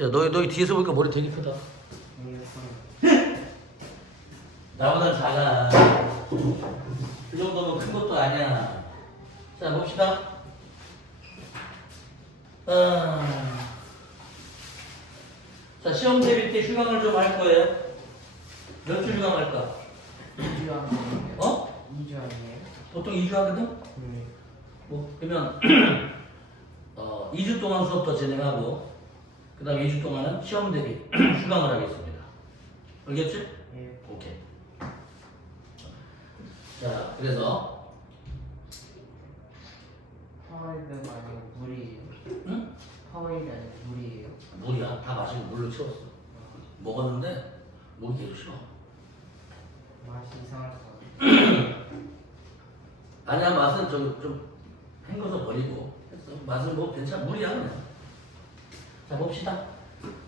야, 너희 뒤에서 보니까 머리 되게 크다. 나보다 작아. 그 정도면 큰 것도 아니야. 자, 봅시다. 자, 시험 대비 때 휴강을 좀 할 거예요. 몇 주 휴강할까? 2주 아니에요? 어? 2주 아니에요? 보통 2주 하거든? 네. 뭐, 그러면 2주 동안 수업도 진행하고 그 다음에 2주 동안은 시험 대비 휴강을 하겠습니다. 알겠지? 예. 오케이. 자, 그래서 파워일드 아니고 물이에요? 응? 파워일드 아니고 물이에요? 물이야. 다 마시고 물로 채웠어. 먹었는데 목이 계속 싫어. 맛이 이상할 것 같아요. 아니야, 맛은 좀 헹궈서 버리고 했어. 맛은 뭐 괜찮아. 물이야 그냥. 자, 봅시다.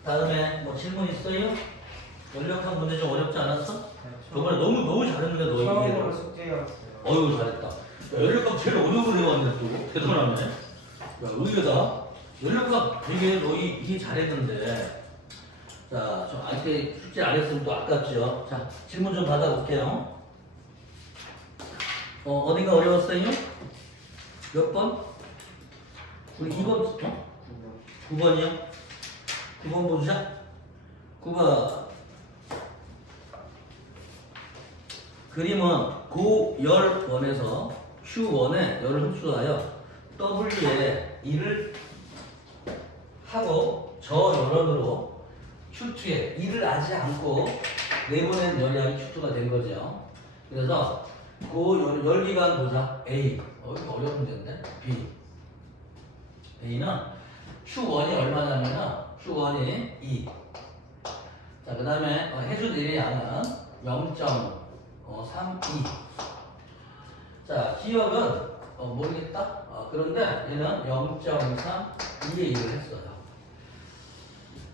다음에 뭐 질문 있어요? 연력학 문제 좀 어렵지 않았어? 저번에 너무 잘했는데 너 처음으로 이게. 숙제였어요. 어이구 잘했다. 야, 연력학 제일 어려운 걸 해왔네 또. 대단하네. 야, 의외다. 연력학 되게 너희 이게 잘했는데. 자, 좀 아직 숙제 안 했으면 또 아깝죠. 자, 질문 좀 받아볼게요. 어디가 어려웠어요? 몇 번? 우리 2번, 9번이요? 9번 보자. 9번. 그림은 고열원에서 Q1에 열을 흡수하여 W에 1을 하고 저열원으로 Q2에 1을 하지 않고 내보낸 열량이 Q2가 된 거죠. 그래서 그 열기관 보자. A. 이거 어려운 문제인데. B. A는 Q1이 얼마냐면 Q1이 2. 자, 그 다음에 해준 일의 양은 0.32. 자, 기억은 모르겠다. 그런데 얘는 0.32의 1을 했어요.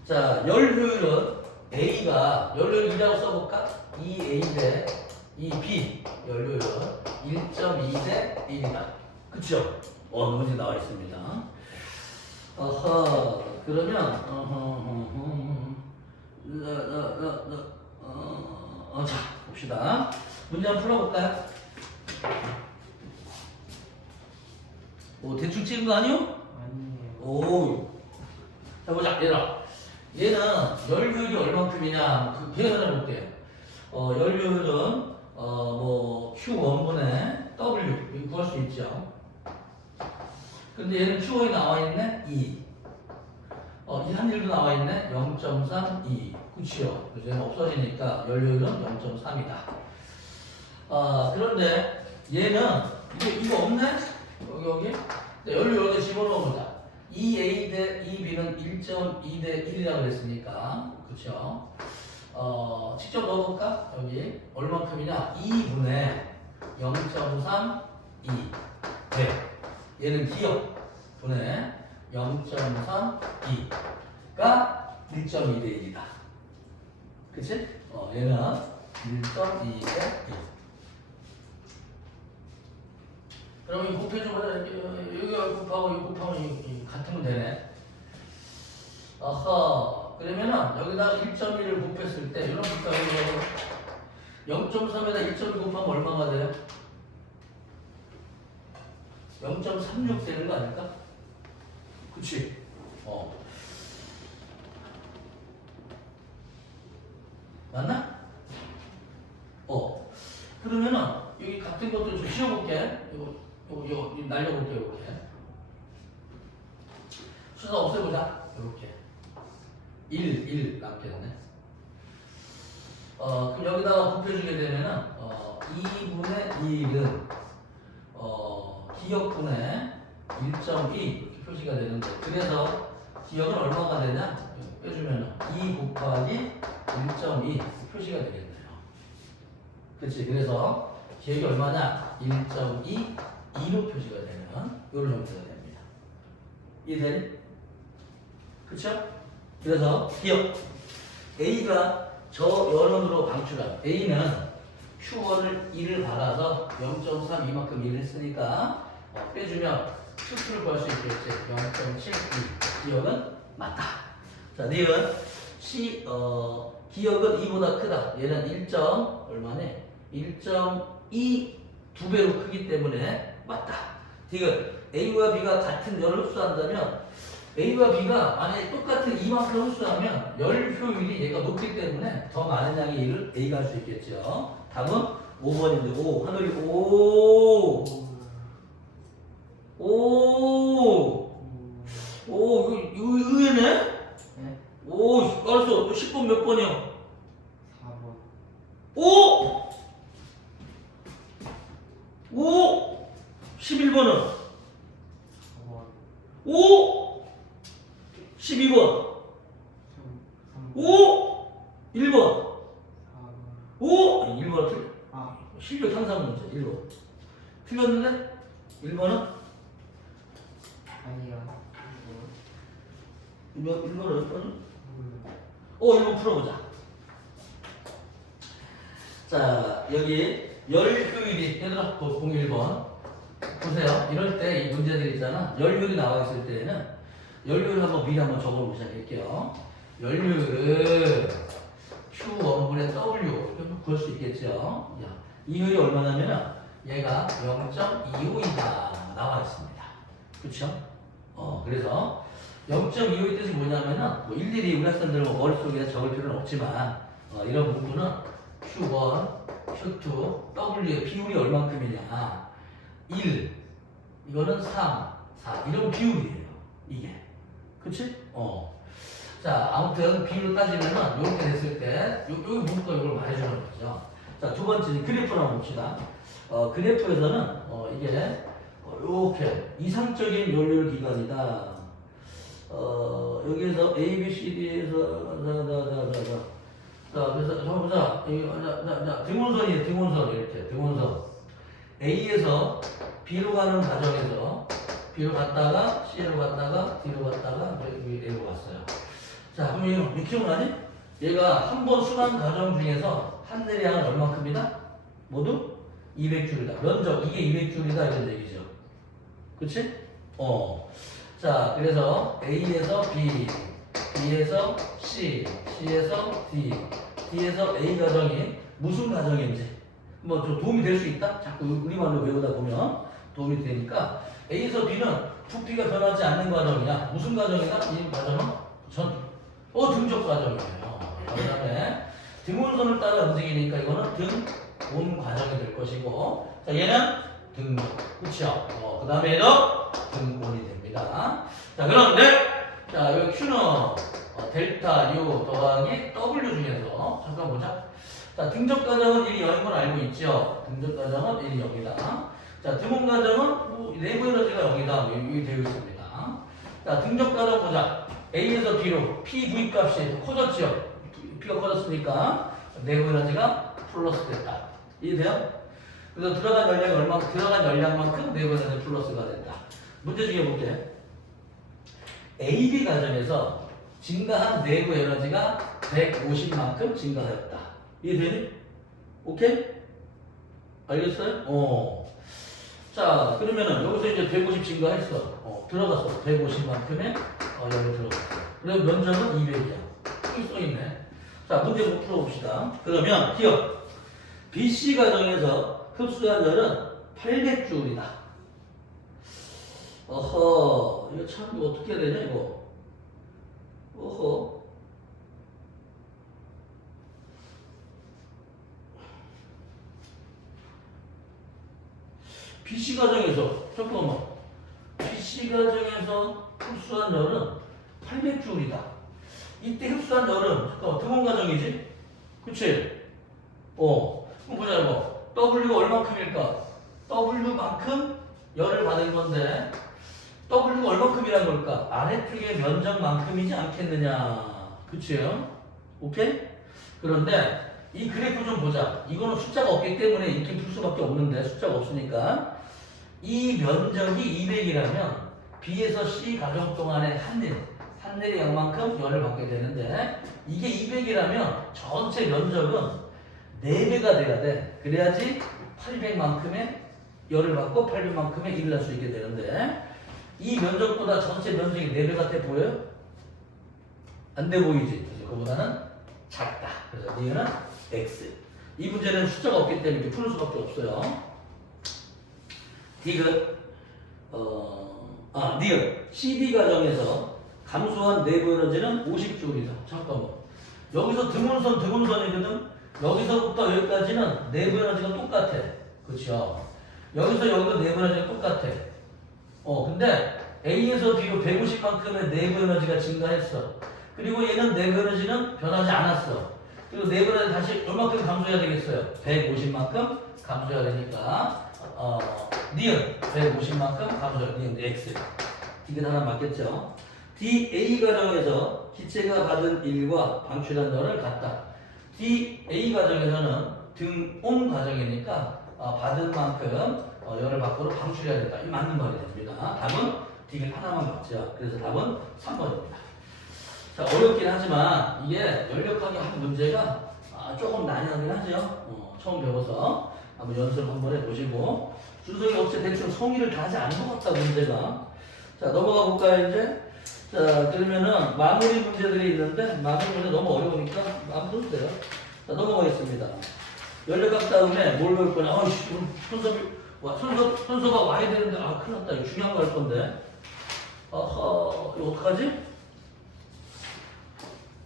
자, 열 효율은 A가 열 효율 2라고 써볼까? 2A 대 2B 열 효율은 1.2 대 1이다. 그쵸? 문제 나와 있습니다. 그러면 자, 봅시다. 문제 한번 풀어볼까요? 대충 찍은 거 아니요? 아니에요. 오. 자, 보자. 얘는 열 효율이 얼만큼이냐 그 계산해 볼게요. 열 효율은 뭐 Q1분의 W 이거 구할 수 있죠. 근데 얘는 Q1이 나와 있네 2. 이 한일도 나와 있네 0.32. 그치요. 그래서 얘는 없어지니까 열 효율은 0.3이다. 그런데 얘는 이거 없네? 여기 열 효율에 집어넣어보자. 2A 대 2B는 1.2 대 1이라고 그랬으니까 그쵸? 직접 넣어볼까? 여기 얼마큼이냐? 2분의 0.32 대 얘는 기억 분의 0.32가 1.2 대 1이다. 그치? 얘는 1.2 대 1. 그러면 곱해주면 여기가 곱하고 이 곱하면 같으면 되네. 그러면은 여기다 1.1을 곱했을 때 이런 볼까 0.3에다 1.1 곱하면 얼마가 돼요? 0.36 되는 거 아닐까? 그치? 맞나? 그러면은 여기 같은 것도 좀 씌워볼게. 이거 날려볼게, 이렇게. 수사 없애보자. 이렇게. 1 남겠네. 그럼 여기다가 곱해주게 되면은, 2분의 1은, 기억분의 1.2 이렇게 표시가 되는데, 그래서 기억은 얼마가 되냐? 빼주면은 2 곱하기 1.2 표시가 되겠네요. 그치? 그래서 기억이 얼마냐? 1.2 2로 표시가 되면 이런 형태가 됩니다. 이해되니? 그쵸? 그래서 기억 A가 저연원으로 방출한 A는 Q1을 2를 받아서 0.3 이만큼 1을 했으니까 빼주면 Q2를 구할 수 있겠지. 0.72 기억은 맞다. 자, 니은 기억은 2보다 크다. 얘는 1. 얼마네? 1.2 두 배로 크기 때문에 맞다. 디귿 A와 B가 같은 열을 흡수한다면 A와 B가 만약에 똑같은 이만큼 흡수하면 열 효율이 얘가 높기 때문에 더 많은 양의 일을 A가 할 수 있겠죠. 답은 5번인데 오 하늘이 오 이거 의외네? 네? 오 알았어 10번 몇 번이야? 4번. 오! 11번은? 4번. 오! 12번 3번. 오! 1번 4번. 오! 1번 틀려. 아, 실력 향상 문제 1번 틀렸는데? 1번은? 아니야. 1번은 몇 번이? 몰라. 1번 풀어보자. 자, 여기 열 효율이, 얘들아, 01번. 보세요. 이럴 때 이 문제들 있잖아. 열 효율이 나와 있을 때에는 열 효율 한번 미리 한번 적어보자 할게요. 열 효율을 Q 원분의 W 이렇게 구할 수 있겠죠. 야, 이 효율이 얼마냐면은 얘가 0.25이다 나와 있습니다. 그쵸? 그래서 0.25의 뜻이 뭐냐면은 뭐 일일이 우리 학생들 뭐 머릿속에 적을 필요는 없지만 이런 문구는 Q1, Q2, W의 비율이 얼만큼이냐 1, 이거는 3, 4 이런 비율이에요 이게 그치? 자 아무튼 비율로 따지면은 이렇게 됐을 때 여기 문구가 이걸 말해주는 거죠. 자 두 번째 그래프를 한번 봅시다. 그래프에서는 이게 이렇게 이상적인 연료율 기간이다. 여기에서 A, B, C, D에서 자 그래서 한번 보자. 등원선이에요. 등원선 이렇게 등원선 A에서 B로 가는 과정에서 B로 갔다가 C로 갔다가 D로 갔다가 여기 A로 갔어요. 자 그럼 이거 기억나니? 얘가 한 번 순환 과정 중에서 하늘의 양은 얼마큼이다? 모두 200줄이다. 면적 이게 200줄이다 이런 얘기죠. 그치? 자, 그래서 A에서 B, B에서 C, C에서 D, D에서 A 과정이 무슨 과정인지 뭐 좀 도움이 될 수 있다? 자꾸 우리말로 외우다 보면 도움이 되니까 A에서 B는 부피가 변하지 않는 과정이냐? 무슨 과정이다? 이 과정은 등적 과정이에요. 그 다음에 등원선을 따라 움직이니까 이거는 등온 과정이 될 것이고 자, 얘는 등록. 그쵸? 그 다음에 얘도 등온이 됩니다. 자, 그런데, 자, 여기 Q는 델타 U 더하기 W 중에서, 잠깐 보자. 자, 등적 과정은 1이 0인 걸 알고 있죠? 등적 과정은 1이 0이다. 자, 등온 과정은 내부 에너지가 0이다. 여기 되어 있습니다. 자, 등적 과정 보자. A에서 B로 PV 값이 커졌죠? P가 커졌으니까 내부 에너지가 플러스 됐다. 이해돼요? 그래서 들어간 열량만큼 내부 에너지 플러스가 된다. 문제 중에 볼게. AB 과정에서 증가한 내부 에너지가 150만큼 증가하였다. 이해되니? 오케이? 알겠어요? 자, 그러면은 여기서 이제 150 증가했어. 들어갔어. 150만큼의 열이 들어갔어. 그리고 면적은 200이야. 쭉 써있네. 자, 문제 좀 풀어봅시다. 그러면 기억. BC 과정에서 흡수한 열은 800줄이다. 이거 참, 이거 어떻게 해야 되냐, 이거. BC 과정에서, 잠깐만. BC 과정에서 흡수한 열은 800줄이다. 이때 흡수한 열은, 잠깐만, 등원 과정이지? 그치? 그럼 보자, 이거. W가 얼마큼일까? W만큼 열을 받은 건데 W가 얼마큼이란 걸까? 아래쪽의 면적만큼이지 않겠느냐. 그치요? 오케이? 그런데 이 그래프 좀 보자. 이거는 숫자가 없기 때문에 이렇게 풀 수밖에 없는데 숫자가 없으니까 이 면적이 200이라면 B에서 C 과정 동안에 한일의 양만큼 열을 받게 되는데 이게 200이라면 전체 면적은 4배가 돼야 돼. 그래야지 800만큼의 열을 받고 800만큼의 일을 할 수 있게 되는데 이 면적보다 전체 면적이 4배 같아 보여요? 안 돼 보이지? 그래서 그거보다는 작다. 그래서 니은은 x. 이 문제는 숫자가 없기 때문에 이렇게 푸는 수밖에 없어요. 디귿 니은 CD 과정에서 감소한 내부 에너지는 50J이다. 잠깐만. 여기서 등운선이거든. 여기서부터 여기까지는 내부 에너지가 똑같아. 그렇죠? 여기서 여기도 내부 에너지가 똑같아. 근데 A에서 B로 150만큼의 내부 에너지가 증가했어. 그리고 얘는 내부 에너지는 변하지 않았어. 그리고 내부 에너지 다시 얼마큼 감소해야 되겠어요? 150만큼 감소해야 되니까 니은 150만큼 감소해야 니은 X. 디귿 하나 맞겠죠? DA 과정에서 기체가 받은 일과 방출한 열을 같다. DA 과정에서는 등온 과정이니까 받은 만큼 열을 밖으로 방출해야 된다. 이 맞는 말이 됩니다. 답은 디귿 하나만 맞죠. 그래서 답은 3번입니다. 자, 어렵긴 하지만 이게 연력하게 한 문제가 조금 난해하긴 하죠. 처음 배워서 한번 연습 한번 해보시고 준석이 어째 대충 성의를 다하지 않은 것 같다 문제가. 자, 넘어가 볼까요 이제? 자, 그러면은 마무리 문제들이 있는데 마무리 문제 너무 어려우니까 안 풀어도 돼요. 자, 넘어가겠습니다. 연력학 다음에 뭘 배울 거냐? 아이씨, 순서가 와야 되는데 큰일 났다. 이거 중요한 거 할 건데. 이거 어떡하지?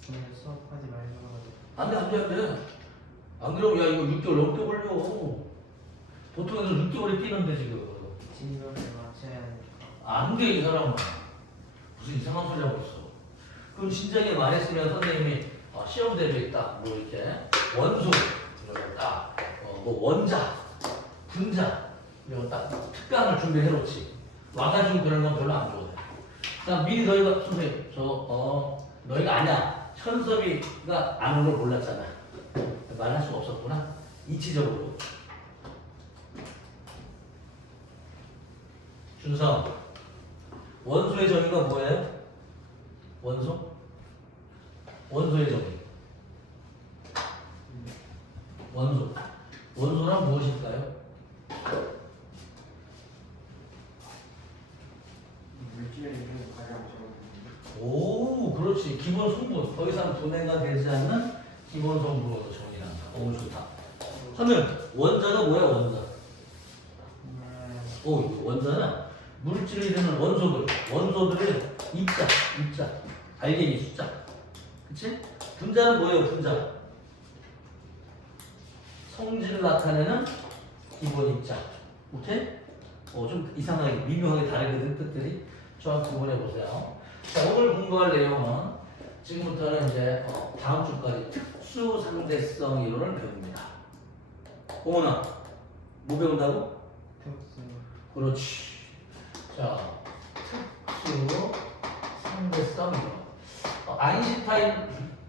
오늘 수업하지 말고 안 돼. 안 그러면 야 이거 6개월 넘게 걸려. 보통 애들 6개월에 뛰는데 지금. 진도를 맞춰야 하니까. 안 돼, 이 사람은. 무슨 이상한 소리 하고 있어. 그럼 진작에 말했으면 선생님이 시험 대비에 딱 뭐 이렇게 원소 이런 딱 뭐 원자, 분자 이런 딱 특강을 준비해 놓지. 와가지고 그런 건 별로 안 좋아해. 그냥 미리 너희가 선생님 너희가 아니야. 천섭이가 안 오는 걸 몰랐잖아. 말할 수가 없었구나. 이치적으로. 준성. 원소의 정의가 뭐예요? 원소의 정의. 원소란 무엇일까요? 물질의 이름을 가장 적어보는데. 오, 그렇지. 기본 성분. 더 이상 분해가 되지 않는 기본 성분으로 정의한다. 좋다. 하늘. 원자가 뭐야, 원자? 원자는 물질을 이루는 원소들의 입자, 알갱이 숫자. 그치? 분자는 뭐예요, 분자? 성질을 나타내는 기본 입자. 오케이? 좀 이상하게, 미묘하게 다르거든, 뜻들이. 정확히 구분해 보세요. 자, 오늘 공부할 내용은 지금부터는 이제 다음 주까지 특수 상대성 이론을 배웁니다. 공원아, 뭐 배운다고? 특수. 그렇지. 자, 특수 상대성 이론. 아인슈타인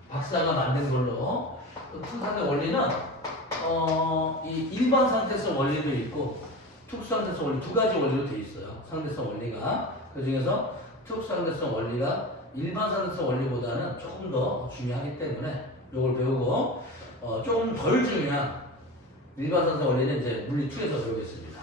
박사가 만든 걸로 특수상대 원리는 이 일반 상대성 원리도 있고 특수 상대성 원리 두 가지 원리로 되어 있어요. 상대성 원리가 그 중에서 특수 상대성 원리가 일반 상대성 원리보다는 조금 더 중요하기 때문에 이걸 배우고 조금 덜 중요한 일반 상대성 원리는 이제 물리 2에서 배우겠습니다.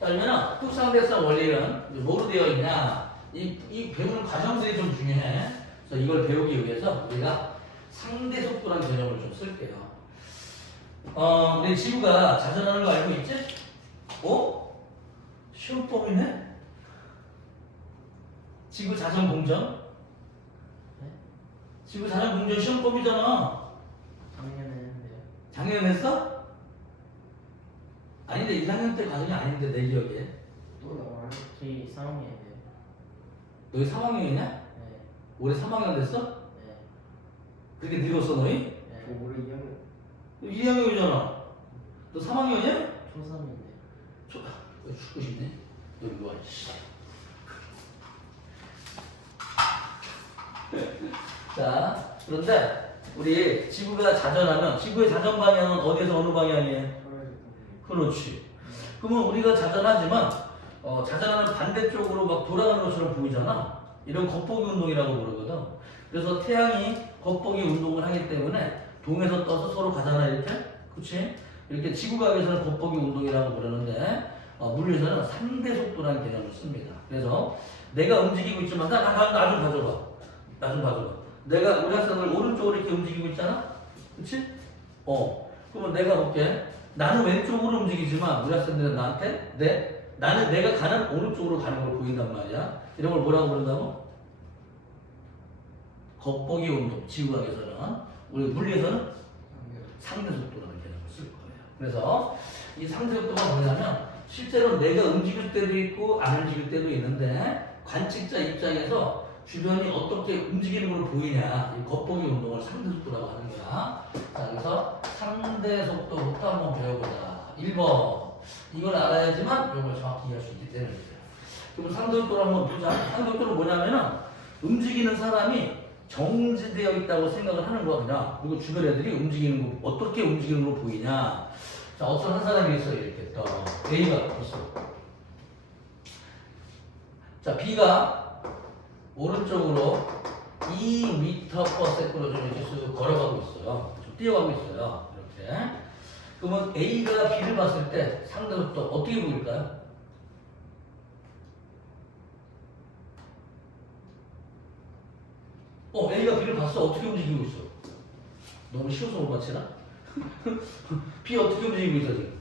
그러면 특수 상대성 원리는 뭐로 되어 있냐? 이 배우는 과정들이 좀 중요해. 그래서 이걸 배우기 위해서 우리가 상대 속도라는 개념을 좀 쓸게요. 우리 지구가 자전하는 거 알고 있지? 시험범이네? 지구 자전 공전? 지구 자전 공전 시험범이잖아. 작년에 했는데요. 작년에 했어? 아닌데 1학년 때 과정이 아닌데 내 기억에. 또 나와요? 저희 3학년이에요. 너희 3학년이냐? 네. 올해 3학년 됐어? 네. 그렇게 늙었어 너희? 네. 저 올해 2학년. 너 2학년이잖아. 너 3학년이야? 초3인데. 죽고 싶네. 너 이리 와. 씨. 자, 그런데 우리 지구가 자전하면 지구의 자전 방향은 어디에서 어느 방향이에요? 그렇지. 그러면 우리가 자전하지만 자전하는 반대쪽으로 막 돌아가는 것처럼 보이잖아. 이런 겉보기 운동이라고 부르거든. 그래서 태양이 겉보기 운동을 하기 때문에 동에서 떠서 서로 가잖아 이렇게. 그렇지? 이렇게 지구과학에서는 겉보기 운동이라고 부르는데 물리에서는 상대 속도라는 개념을 씁니다. 그래서 내가 움직이고 있지만 나 좀 가져봐. 나 좀 봐줘봐. 내가 우라선을 오른쪽으로 이렇게 움직이고 있잖아? 그치? 그러면 내가 볼게. 나는 왼쪽으로 움직이지만 우라선들은 나한테 나는 내가 가는 오른쪽으로 가는 걸 보인단 말이야. 이런 걸 뭐라고 부른다고? 겉보기 운동. 지구학에서는. 우리 물리에서는 상대 속도라는 개념을 쓸 거예요. 그래서 이 상대 속도가 뭐냐면 실제로 내가 움직일 때도 있고 안 움직일 때도 있는데 관측자 입장에서 주변이 어떻게 움직이는 걸 보이냐 이 겉보기 운동을 상대 속도라고 하는 거야. 자, 그래서 상대 속도부터 한번 배워보자. 1번 이걸 알아야지만 이걸 정확히 이해할 수 있기 때문에 그럼 상대 속도를 한번 보자. 상대 속도는 뭐냐면은 움직이는 사람이 정지되어 있다고 생각을 하는 거야 그냥. 그리고 주변 애들이 움직이는 거 어떻게 움직이는 걸 보이냐. 자, 어떤 한 사람이 있어요. 이렇게 또 A가 있어. 자, B가 오른쪽으로 2m/s로 좀 이렇게 쭉 걸어가고 있어요. 좀 뛰어가고 있어요. 이렇게. 그러면 A가 B를 봤을 때 상대 속도 어떻게 보일까요? A가 B를 봤어. 어떻게 움직이고 있어? 너무 쉬워서 못 맞히나? B 어떻게 움직이고 있어 지금?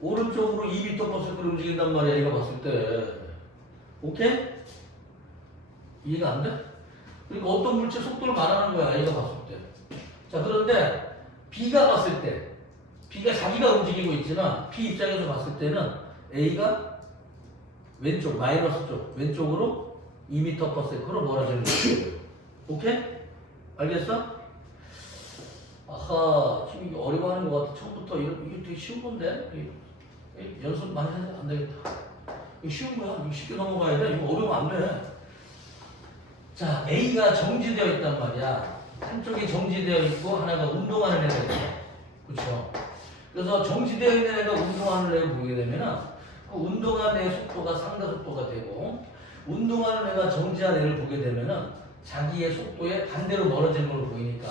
오른쪽으로 2m/s를 움직인단 말이야. A가 봤을 때. 오케이? 이해가 안 돼? 그러니까 어떤 물체 속도를 말하는 거야. A가 봤을 때. 자, 그런데 B가 봤을 때 B가 자기가 움직이고 있지만 B 입장에서 봤을 때는 A가 왼쪽, 마이너스 쪽 왼쪽으로 2m/s로 멀어지는 거예요. 오케이? 알겠어? 아하, 지금 이게 어려워하는 것 같아. 처음부터 이게 되게 쉬운 건데 연습 많이 해서 안 되겠다. 이거 쉬운 거야. 이거 쉽게 넘어가야 돼. 이거 어려우면 안 돼. 자, A가 정지되어 있단 말이야. 한쪽이 정지되어 있고 하나가 운동하는 애가 있어. 그렇죠? 그래서 정지되어 있는 애가 운동하는 애를 보게 되면은 그 운동하는 애의 속도가 상대 속도가 되고 운동하는 애가 정지한 애를 보게 되면은 자기의 속도에 반대로 멀어지는 걸 보이니까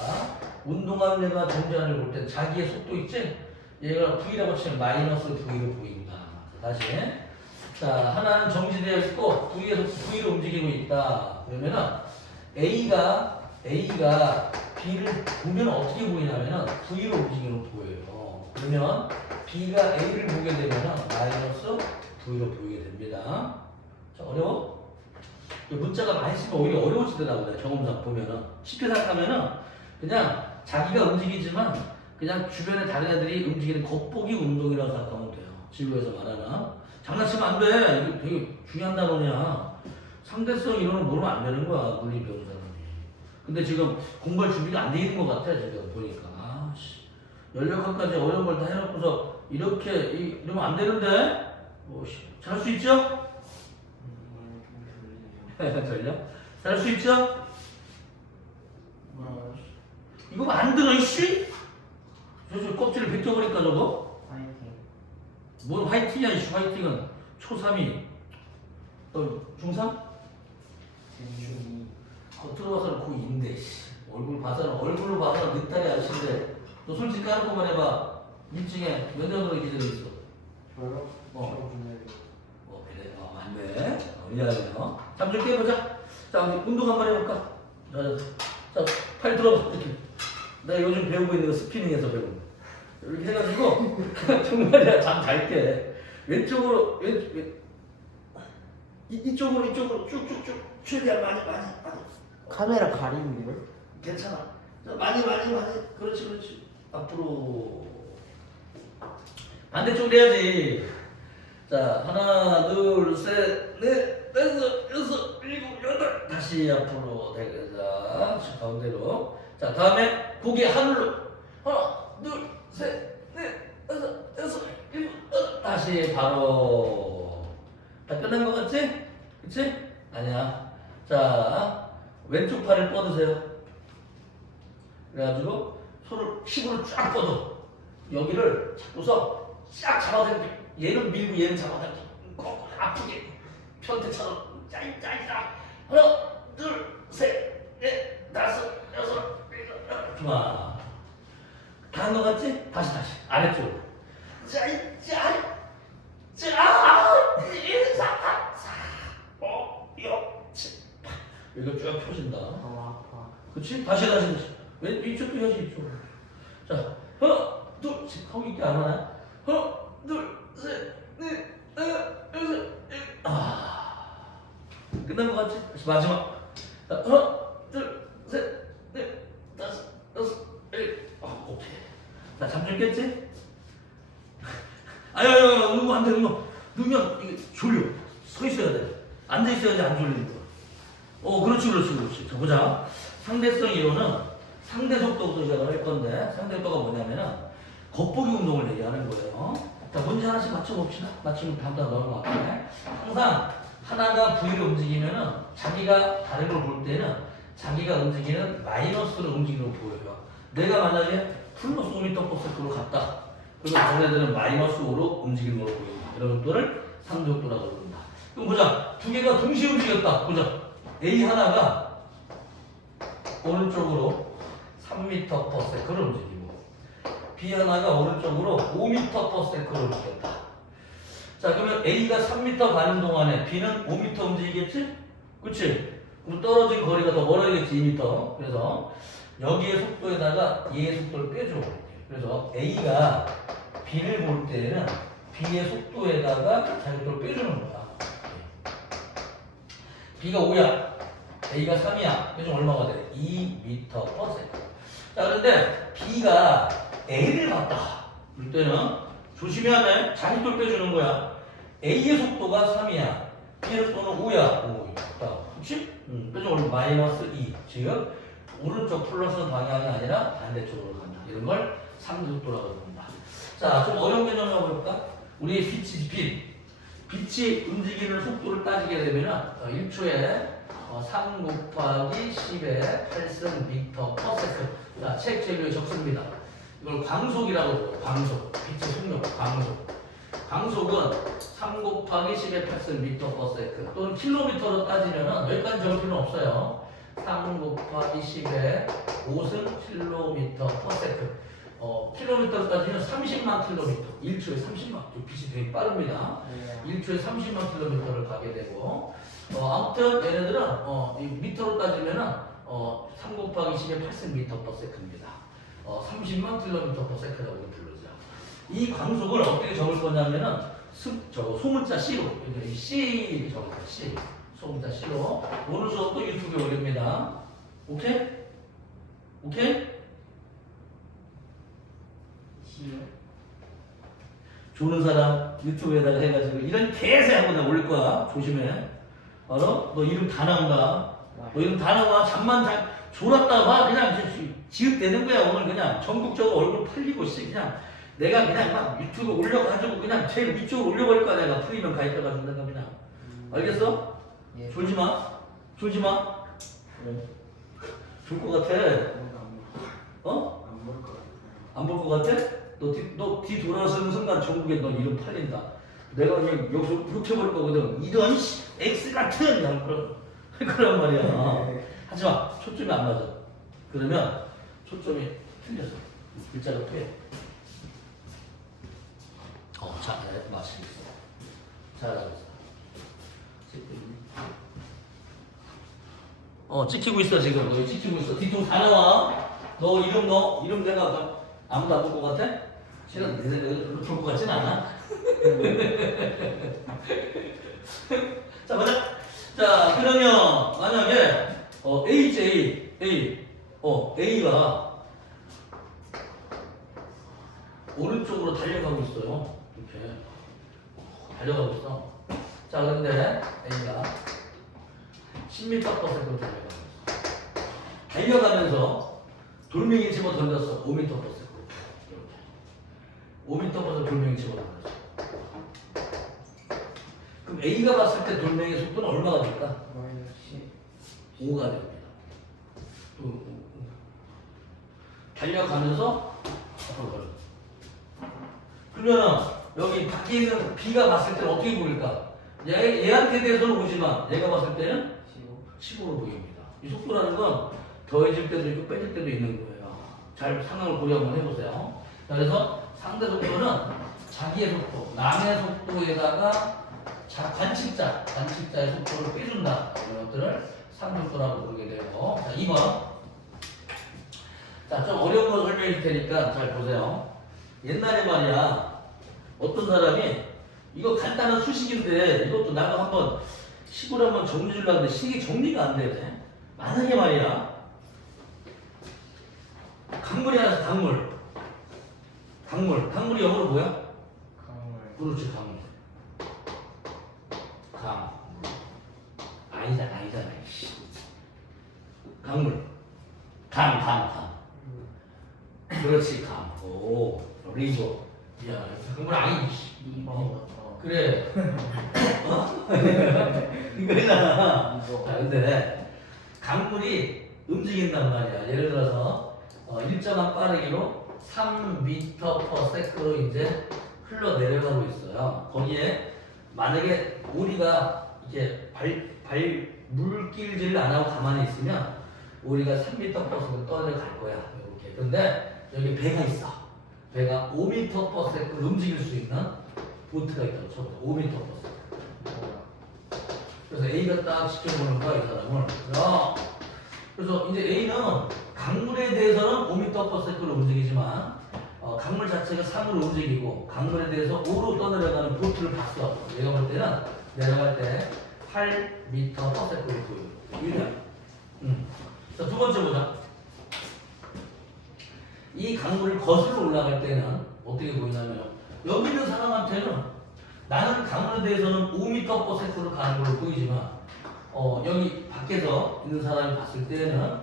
운동하는 애가 정지한 애를 볼 때 자기의 속도 있지? 얘가 V라고 치면 마이너스 V로 보인다. 다시. 자, 하나는 정지되어 있고 V로 움직이고 있다. 그러면은 A가 B를 보면 어떻게 보이냐면은 V로 움직이는 걸 보여요. 그러면 B가 A를 보게 되면은 마이너스 V로 보이게 됩니다. 자, 어려워? 문자가 많이 쓰면 오히려 어려워지더라고요. 경험상 보면은 쉽게 생각하면은 그냥 자기가 움직이지만 그냥 주변에 다른 애들이 움직이는 겉보기 운동이라고 생각하면 돼요. 지구에서 말하는. 장난치면 안 돼. 이거 되게 중요한 단어냐. 상대성 이론은 모르면 안 되는 거야. 물리 배우는 사람이. 근데 지금 공부할 준비가 안 돼 있는 것 같아. 지금 보니까. 아씨. 16학까지 어려운 걸 다 해놓고서 이렇게 이러면 안 되는데. 잘 할 수 있죠? 전혀? 잘 할 수 있죠? 이거 안 들어 이씨? 저 껍질을 벗겨버릴까 저거? 파이팅. 뭔 화이팅이야 이씨. 화이팅은 초3이 중3? 겉으로 봐서는 고2인데 얼굴로 봐서는 늑다리 아저씨인데 너 솔직히 까놓고만 해봐. 일찍에 몇 년으로 기다리고 있어? 저요? 그래. 맞네. 미안해요. 잠 좀 깨보자. 자, 우리 운동 한번 해볼까? 자, 팔 들어봐. 이렇게. 내가 요즘 배우고 있는 거 스피닝에서 배우는 거. 이렇게 해가지고 정말이야. 잠 잘 깨. 왼쪽으로 이쪽으로 쭉쭉쭉 최대한 많이 카메라 가리는 걸? 괜찮아. 자, 많이 그렇지 앞으로 반대쪽으로 해야지. 자, 하나 둘셋넷 다섯 여섯 일곱 여덟 다시 앞으로 대자 가운데로. 자, 다음에 고개 하늘로 하나 둘셋넷 다섯 여섯 일곱 여덟 다시 바로. 다 끝난 거 같지? 그치? 아니야. 자, 왼쪽 팔을 뻗으세요. 그래가지고 손을 힘으로 쫙 뻗어. 여기를 잡고서 쫙 잡아당겨. 얘는 밀고 얘는 잡아당겨. 아프게 편태처럼 짜이짜이짜. 하나 둘셋넷 다섯 여섯 일곱 여덟. 좋아. 다 한 거 같지? 다시 아래쪽으로. 짜이짜이 짜 1 4 4 5 6 7 8 여기가 쭉 펴진다. 아파. 그치? 다시. 왼 이쪽도 해야지 이쪽. 자, 하나, 둘, 셋. 하고 있게 안 하나? 하나, 둘, 셋, 넷, 다섯, 여섯, 일곱. 끝난 것 같지? 다시 마지막. 자, 하나, 둘, 셋, 넷, 다섯, 여섯, 일곱. 오케이. 자, 잠 좀 깼지? 아유, 누구 안 돼, 누구. 누면 이게 졸려. 서 있어야 돼. 앉아 있어야지 안 졸리니까. 그렇지. 자, 보자. 상대성 이론은 상대 속도부터 시작을 할 건데, 상대 속도가 뭐냐면은 겉보기 운동을 얘기하는 거예요. 자, 문제 하나씩 맞춰봅시다. 맞추면 다음 다 나올 것 같아. 항상 하나가 V를 움직이면은 자기가 다른 걸 볼 때는 자기가 움직이는 마이너스로 움직이는 걸 보여요. 내가 만약에 플러스 5m/s로 갔다. 그리고 자네들은 마이너스 5로 움직이는 걸 보인다. 이런 속도를 상대 속도라고 부른다. 그럼 보자. 두 개가 동시에 움직였다. 보자. A 하나가 오른쪽으로 3m/s를 움직이고 B 하나가 오른쪽으로 5m/s를 움직였다. 자, 그러면 A가 3m 가는 동안에 B는 5m 움직이겠지? 그치? 그럼 떨어진 거리가 더 멀어지겠지, 2m. 그래서 여기의 속도에다가 얘의 속도를 빼줘. 그래서 A가 B를 볼 때는 B의 속도에다가 자기 속도를 빼주는 거야. B가 5야. A가 3이야. 그래서 얼마가 돼? 2m/s. 자, 그런데 B가 A를 봤다. 그럴 때는 조심해야 돼. 자기 속도를 빼주는 거야. A의 속도가 3이야. B의 속도는 5야. 5. 그렇지? 그래서 오늘 -2. 즉 오른쪽 플러스 방향이 아니라 반대쪽으로 간다. 이런 걸 상대 속도라고 부른다. 자, 좀 어려운 개념 한번 볼까? 우리 빛이 움직이는 속도를 따지게 되면 1초에 3 곱하기 10의 8승 미터/s. 자, 책 재료에 적습니다. 이걸 광속이라고 해요. 광속. 빛의 속력, 광속. 광속은 3 곱하기 10의 8승 미터/s 또는 킬로미터로 따지면 여기까지 적을 필요는 없어요. 3 곱하기 10의 5승 킬로미터/s. 킬로미터로 따지면 30만 킬로미터. 1초에 30만. 빛이 되게 빠릅니다. 1초에 30만 킬로미터를 가게 되고, 아무튼 얘네들은 이 미터로 따지면은 3 곱하기 10의 8승 미터/s입니다. 30만 킬로미터/s라고 부르죠. 이 광속을 어떻게 적을 거냐면은 소문자 C로, 그러니까 C 적을 거예요. C. 소문자 C로. 오늘 수업도 유튜브에 올립니다. 오케이? 오케이? 조는 사람 유튜브에다가 해가지고 이런 개새하고 내가 올릴 거야. 조심해. 알아? 너 이름 다 나온다. 너 이름 다 나와. 잠만 졸았다 봐. 그냥 지읒대는 거야. 오늘 그냥 전국적으로 얼굴 팔리고 있어. 그냥 내가 그냥 막 유튜브 올려가지고 그냥 제일 위쪽으로 올려버릴 거야. 내가 프리미엄 가입해가지고 내가 그냥. 알겠어? 예. 졸지 마. 졸지 마. 졸 것 같아. 어? 안 볼 것 같아요. 안 볼 것 같아? 너 뒤 돌아서는 순간 전국에 너 이름 팔린다. 내가 그냥 여기서 훑어버릴 거거든. 이런 X 같은 그런 말이야. 하지마. 초점이 안 맞아. 그러면 초점이 틀렸어. 글자가 틀려. 자, 마시겠어. 잘하겠어. 찍히고 있어 지금. 너 찍히고 있어. 뒤통 다 나와. 너 이름 내가 아무도 안 볼 것 같아? 싫어. 내 생각에 볼 것 같진 않아. 자, 보자. 자, 그러면 만약에 A가 오른쪽으로 달려가고 있어요. 이렇게 달려가고 있어. 자, 그런데 A가 10m/s로 달려가고 있어. 달려가면서 돌멩이 집어 던졌어. 5m/s. 5m/s 돌멩이 집어 던졌어. 그럼 A가 봤을 때 돌멩이 속도는 얼마가 될까? 5가 됩니다. 달려가면서 그러면 여기 밖에 있는 B가 봤을 때는 어떻게 보일까? 얘한테 대해서는 오지만 얘가 봤을 때는 15로 보입니다. 이 속도라는 건 더해질 때도 있고 빼질 때도 있는 거예요. 잘 상황을 고려 한번 해보세요. 그래서 상대 속도는 자기의 속도, 남의 속도에다가 관측자의 속도를 빼준다. 이런 것들을 상중수라고 부르게 돼요. 자, 2번. 자, 좀 어려운 거 설명해 줄 테니까 잘 보세요. 옛날에 말이야, 어떤 사람이 이거 간단한 수식인데 이것도 나도 한번 식으로 한번 정리 주려고 하는데 식이 정리가 안 되네. 만약에 말이야, 강물이 하나 있어, 강물이 영어로 뭐야? 강물. 그렇지, 강물. 아니잖아. 이씨. 강물. 강. 그렇지, 강. 오, 리버. 야, 강물 아니. 2번. 그래. 이거잖아. 자, 근데 강물이 움직인단 말이야. 예를 들어서 일정한 빠르기로 3m/s로 이제 흘러 내려가고 있어요. 거기에 만약에 우리가 이게 물길질을 안 하고 가만히 있으면 우리가 3m/s로 떠내려갈 거야. 이렇게. 근데 여기 배가 있어. 배가 5m/s를 움직일 수 있는 보트가 있다고 쳐보자. 5m/s. 그래서 A가 딱 지켜보는 거야, 이 사람을. 야. 그래서 이제 A는 강물에 대해서는 5m/s로 움직이지만 강물 자체가 3으로 움직이고 강물에 대해서 5로 떠내려가는 보트를 봤어. 내가 볼 때는 내려갈 때 8m/s로 보여. 이해돼? 자, 두 번째 보자. 이 강물을 거슬러 올라갈 때는 어떻게 보이냐면 여기 있는 사람한테는 나는 강물에 대해서는 5m/s로 가는 걸로 보이지만 여기 밖에서 있는 사람이 봤을 때는